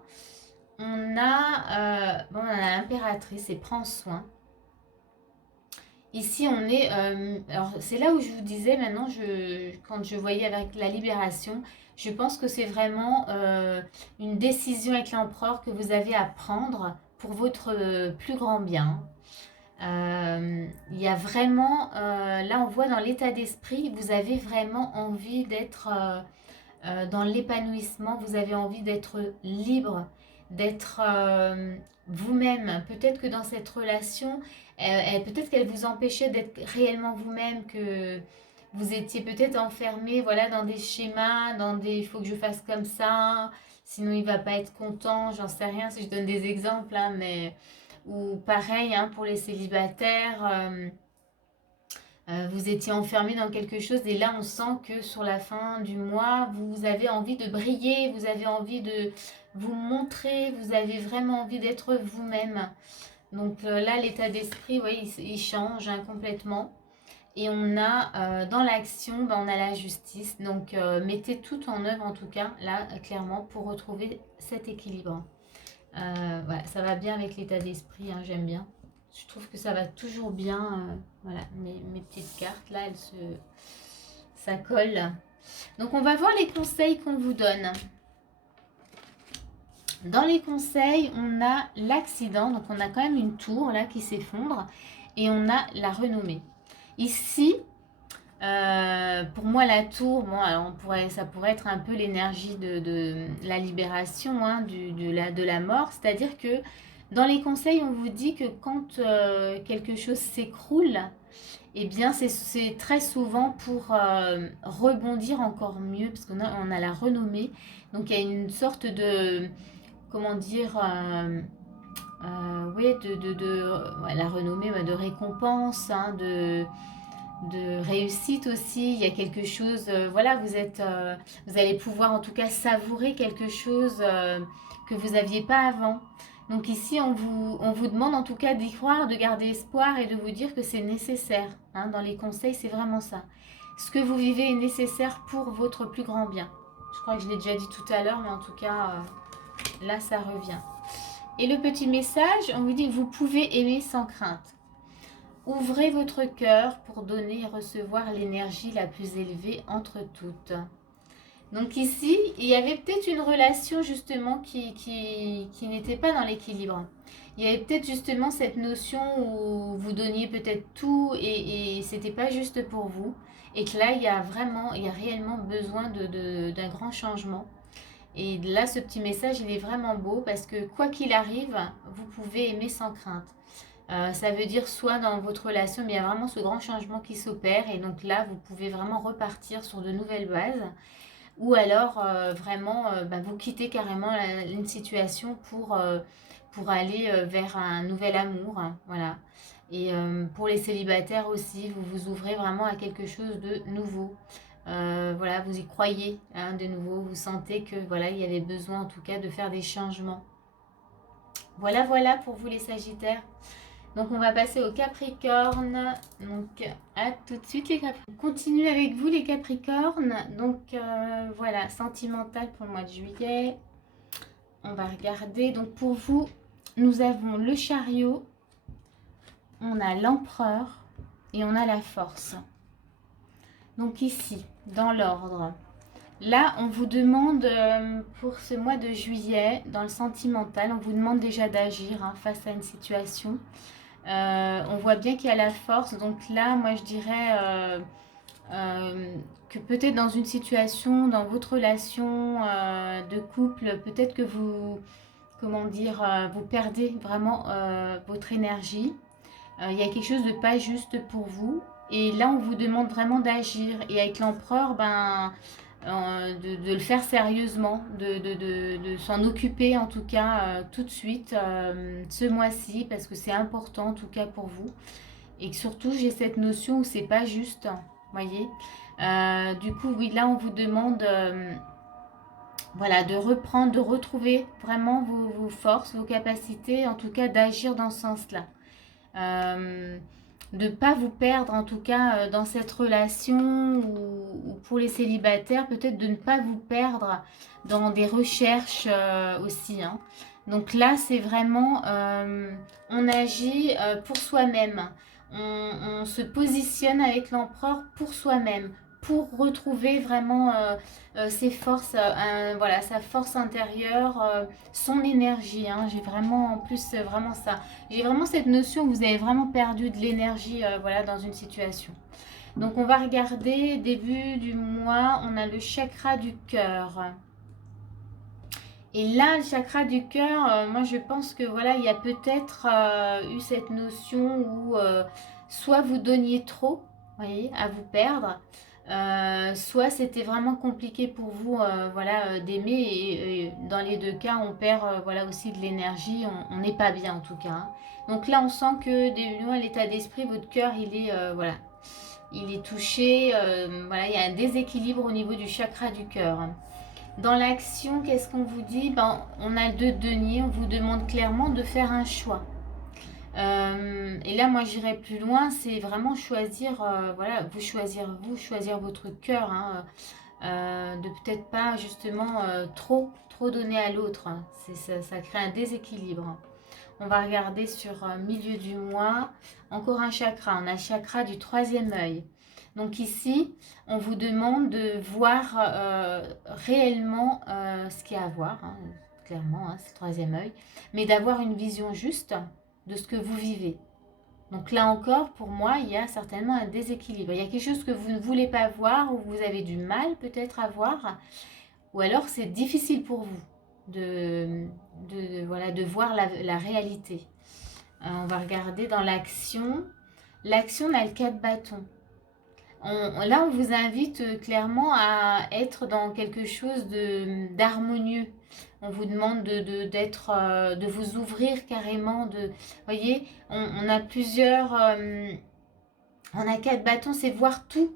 on a l'impératrice et prend soin. Ici, on est, alors c'est là où je vous disais maintenant, quand je voyais avec la libération, je pense que c'est vraiment une décision avec l'empereur que vous avez à prendre pour votre plus grand bien. Il y a vraiment, là on voit dans l'état d'esprit, vous avez vraiment envie d'être dans l'épanouissement, vous avez envie d'être libre, d'être vous-même. Peut-être que dans cette relation, peut-être qu'elle vous empêchait d'être réellement vous-même, que vous étiez peut-être enfermé, voilà, dans des schémas, dans des il faut que je fasse comme ça, sinon il va pas être content, j'en sais rien si je donne des exemples, hein, mais ou pareil hein, pour les célibataires. Vous étiez enfermé dans quelque chose et là on sent que sur la fin du mois vous avez envie de briller, vous avez envie de vous montrer, vous avez vraiment envie d'être vous-même. Donc là l'état d'esprit, oui, il change hein, complètement. Et on a dans l'action, ben, on a la justice. Donc mettez tout en œuvre en tout cas là clairement pour retrouver cet équilibre. Voilà, ça va bien avec l'état d'esprit, hein, j'aime bien. Je trouve que ça va toujours bien. Voilà, mes petites cartes là, ça colle. Donc on va voir les conseils qu'on vous donne. Dans les conseils, on a l'accident, donc on a quand même une tour là qui s'effondre et on a la renommée. Ici, pour moi la tour, bon alors ça pourrait être un peu l'énergie de la libération, hein, de la mort, c'est-à-dire que dans les conseils, on vous dit que quand quelque chose s'écroule, eh bien, c'est très souvent pour rebondir encore mieux, parce on a la renommée. Donc, il y a une sorte de, comment dire, oui, ouais, la renommée, ouais, de récompense, hein, de réussite aussi. Il y a quelque chose, voilà, vous allez pouvoir en tout cas savourer quelque chose que vous n'aviez pas avant. Donc ici, on vous demande en tout cas d'y croire, de garder espoir et de vous dire que c'est nécessaire. Hein, dans les conseils, c'est vraiment ça. Ce que vous vivez est nécessaire pour votre plus grand bien. Je crois que je l'ai déjà dit tout à l'heure, mais en tout cas, là, ça revient. Et le petit message, on vous dit, vous pouvez aimer sans crainte. Ouvrez votre cœur pour donner et recevoir l'énergie la plus élevée entre toutes. Donc ici, il y avait peut-être une relation justement qui n'était pas dans l'équilibre. Il y avait peut-être justement cette notion où vous donniez peut-être tout et c'était pas juste pour vous. Et que là, il y a réellement besoin d'un grand changement. Et là, ce petit message, il est vraiment beau parce que quoi qu'il arrive, vous pouvez aimer sans crainte. Ça veut dire soit dans votre relation, mais il y a vraiment ce grand changement qui s'opère et donc là, vous pouvez vraiment repartir sur de nouvelles bases ou alors vraiment vous quittez carrément une situation pour aller vers un nouvel amour. Hein, voilà. Et pour les célibataires aussi, vous vous ouvrez vraiment à quelque chose de nouveau. Voilà, vous y croyez hein, de nouveau, vous sentez que voilà, il y avait besoin en tout cas de faire des changements. Voilà, voilà pour vous les Sagittaires. Donc on va passer au Capricorne. Donc à tout de suite les Capricornes. On continue avec vous les Capricornes. Donc voilà, sentimental pour le mois de juillet. On va regarder. Donc pour vous, nous avons le Chariot, on a l'empereur et on a la force. Donc ici, dans l'ordre, là, on vous demande, pour ce mois de juillet, dans le sentimental, on vous demande déjà d'agir face à une situation. On voit bien qu'il y a la force. Donc là, moi, je dirais que peut-être dans une situation, dans votre relation de couple, peut-être que vous, comment dire, vous perdez vraiment votre énergie. Il y a quelque chose de pas juste pour vous. Et là, on vous demande vraiment d'agir. Et avec l'empereur, ben, de le faire sérieusement, de s'en occuper en tout cas tout de suite ce mois-ci, parce que c'est important en tout cas pour vous. Et que surtout, j'ai cette notion où c'est pas juste, voyez. Du coup, oui, là, on vous demande voilà, de reprendre, de retrouver vraiment vos forces, vos capacités, en tout cas d'agir dans ce sens-là. Euh, de ne pas vous perdre en tout cas dans cette relation ou pour les célibataires, peut-être de ne pas vous perdre dans des recherches aussi. Hein. Donc là, c'est vraiment, on agit pour soi-même. On se positionne avec l'empereur pour soi-même, pour retrouver vraiment ses forces, voilà, sa force intérieure, son énergie. Hein. J'ai vraiment en plus vraiment ça. J'ai vraiment cette notion que vous avez vraiment perdu de l'énergie voilà, dans une situation. Donc on va regarder, début du mois, on a le chakra du cœur. Et là, le chakra du cœur, moi je pense que voilà, il y a peut-être eu cette notion où soit vous donniez trop, voyez, à vous perdre, soit c'était vraiment compliqué pour vous voilà, d'aimer et dans les deux cas on perd voilà, aussi de l'énergie, on n'est pas bien en tout cas. Hein. Donc là on sent que à l'état d'esprit, votre cœur il est, voilà, il est touché, voilà, il y a un déséquilibre au niveau du chakra du cœur. Dans l'action, qu'est-ce qu'on vous dit? Ben, on a deux deniers, on vous demande clairement de faire un choix. Et là, moi, j'irai plus loin, c'est vraiment choisir, voilà, vous, choisir votre cœur, hein, de peut-être pas justement trop donner à l'autre. Hein. Ça crée un déséquilibre. On va regarder sur milieu du mois, encore un chakra, on a le chakra du troisième œil. Donc ici, on vous demande de voir réellement ce qu'il y a à voir, hein, clairement, hein, c'est le troisième œil, mais d'avoir une vision juste de ce que vous vivez. Donc là encore, pour moi, il y a certainement un déséquilibre. Il y a quelque chose que vous ne voulez pas voir ou vous avez du mal peut-être à voir, ou alors c'est difficile pour vous voilà, de voir la réalité. On va regarder dans l'action. L'action, on a le 4 bâtons. Là, on vous invite clairement à être dans quelque chose d'harmonieux. On vous demande de vous ouvrir carrément. Voyez, on a plusieurs... on a 4 bâtons, c'est voir toute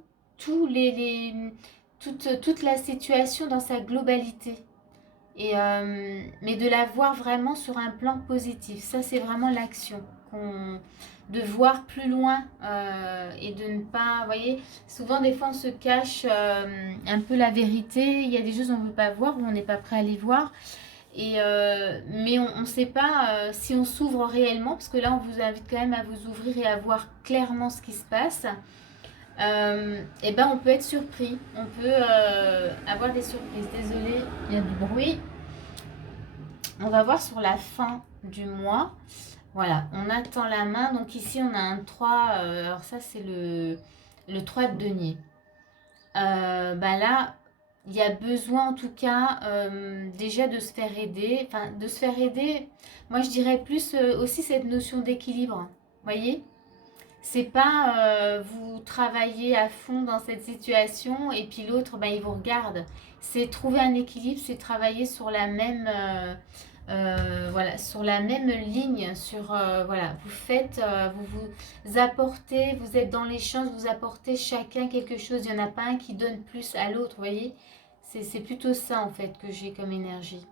la situation dans sa globalité. Mais de la voir vraiment sur un plan positif. Ça, c'est vraiment l'action. De voir plus loin et de ne pas... Vous voyez, souvent, des fois, on se cache un peu la vérité. Il y a des choses qu'on ne veut pas voir ou on n'est pas prêt à les voir. Mais on ne sait pas si on s'ouvre réellement, parce que là, on vous invite quand même à vous ouvrir et à voir clairement ce qui se passe. Et ben on peut être surpris, on peut avoir des surprises. Désolée, il y a du bruit. On va voir sur la fin du mois. Voilà, on attend la main. Donc ici, on a un 3. Alors ça, c'est le 3 de denier. Bah là, il y a besoin en tout cas déjà de se faire aider. Enfin, de se faire aider, moi je dirais plus aussi cette notion d'équilibre. Voyez, c'est pas vous travaillez à fond dans cette situation et puis l'autre, ben, il vous regarde. C'est trouver un équilibre, c'est travailler sur la même, voilà, sur la même ligne. Voilà, vous faites, vous apportez, vous êtes dans l'échange, vous apportez chacun quelque chose. Il n'y en a pas un qui donne plus à l'autre, vous voyez. C'est plutôt ça en fait que j'ai comme énergie.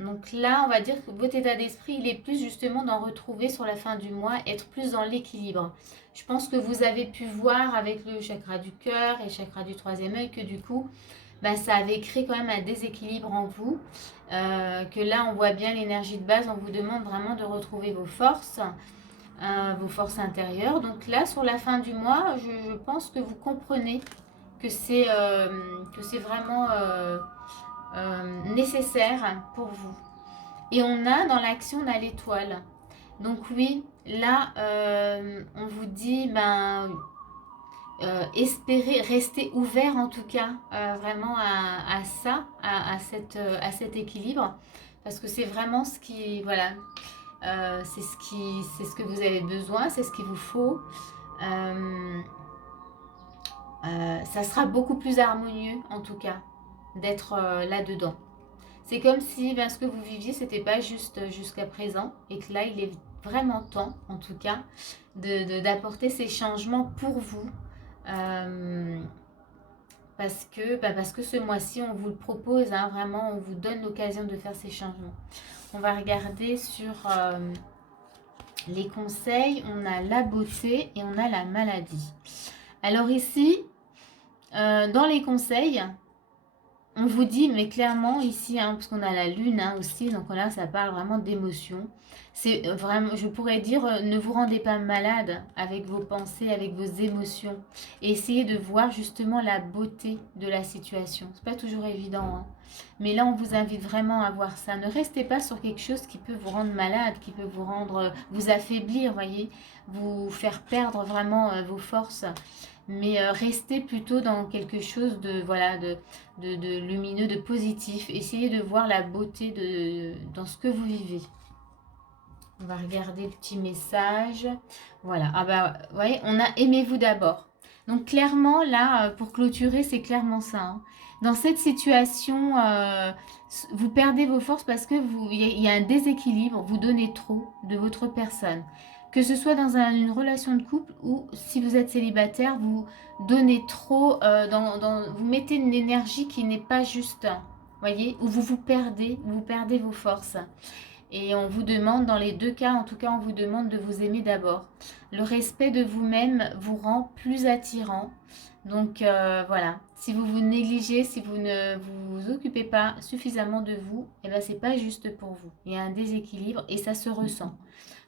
Donc là, on va dire que votre état d'esprit, il est plus justement d'en retrouver sur la fin du mois, être plus dans l'équilibre. Je pense que vous avez pu voir avec le chakra du cœur et le chakra du troisième œil que du coup, bah, ça avait créé quand même un déséquilibre en vous. Que là, on voit bien l'énergie de base, on vous demande vraiment de retrouver vos forces. vos forces intérieures. Donc là, sur la fin du mois, je pense que vous comprenez que c'est vraiment nécessaire pour vous. Et on a dans l'action, on a l'étoile. Donc oui, là, on vous dit, espérer, rester ouvert en tout cas, vraiment à ça, à cet équilibre. Parce que c'est vraiment ce qui, voilà, c'est ce que vous avez besoin, c'est ce qu'il vous faut. Euh, Ça sera beaucoup plus harmonieux en tout cas d'être là-dedans. C'est comme si ce que vous viviez, c'était pas juste jusqu'à présent et que là, il est vraiment temps, en tout cas, d'apporter ces changements pour vous. Euh, parce que ce mois-ci, on vous le propose, hein, vraiment, on vous donne l'occasion de faire ces changements. On va regarder sur les conseils. On a la beauté et on a la maladie. Alors ici, dans les conseils, on vous dit, mais clairement ici, hein, parce qu'on a la lune aussi, donc là ça parle vraiment d'émotion. C'est vraiment, je pourrais dire, ne vous rendez pas malade avec vos pensées, avec vos émotions. Et essayez de voir justement la beauté de la situation. C'est pas toujours évident, hein. Mais là on vous invite vraiment à voir ça. Ne restez pas sur quelque chose qui peut vous rendre malade, qui peut vous rendre, vous affaiblir, voyez, vous faire perdre vraiment vos forces. Mais restez plutôt dans quelque chose de, voilà, de lumineux, de positif. Essayez de voir la beauté dans ce que vous vivez. On va regarder le petit message. Voilà. Ah bah, vous voyez, on a aimez-vous d'abord. Donc clairement, là, pour clôturer, c'est clairement ça, hein. Dans cette situation, vous perdez vos forces parce que il y a un déséquilibre. Vous donnez trop de votre personne. Que ce soit dans une relation de couple ou si vous êtes célibataire, vous donnez trop, vous mettez une énergie qui n'est pas juste, voyez, ou vous perdez vos forces. Et on vous demande, dans les deux cas, en tout cas, on vous demande de vous aimer d'abord. Le respect de vous-même vous rend plus attirant. Donc voilà, si vous vous négligez, si vous ne vous occupez pas suffisamment de vous, eh ben, c'est pas juste pour vous. Il y a un déséquilibre et ça se ressent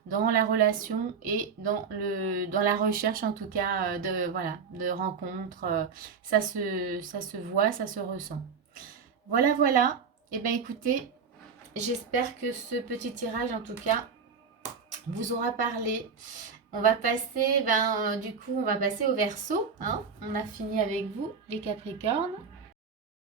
dans la relation et dans la recherche en tout cas de rencontres. Ça se voit, ça se ressent. Voilà, voilà. Eh bien écoutez, j'espère que ce petit tirage en tout cas vous aura parlé. On va passer, du coup, on va passer au Verseau, hein. On a fini avec vous, les Capricornes.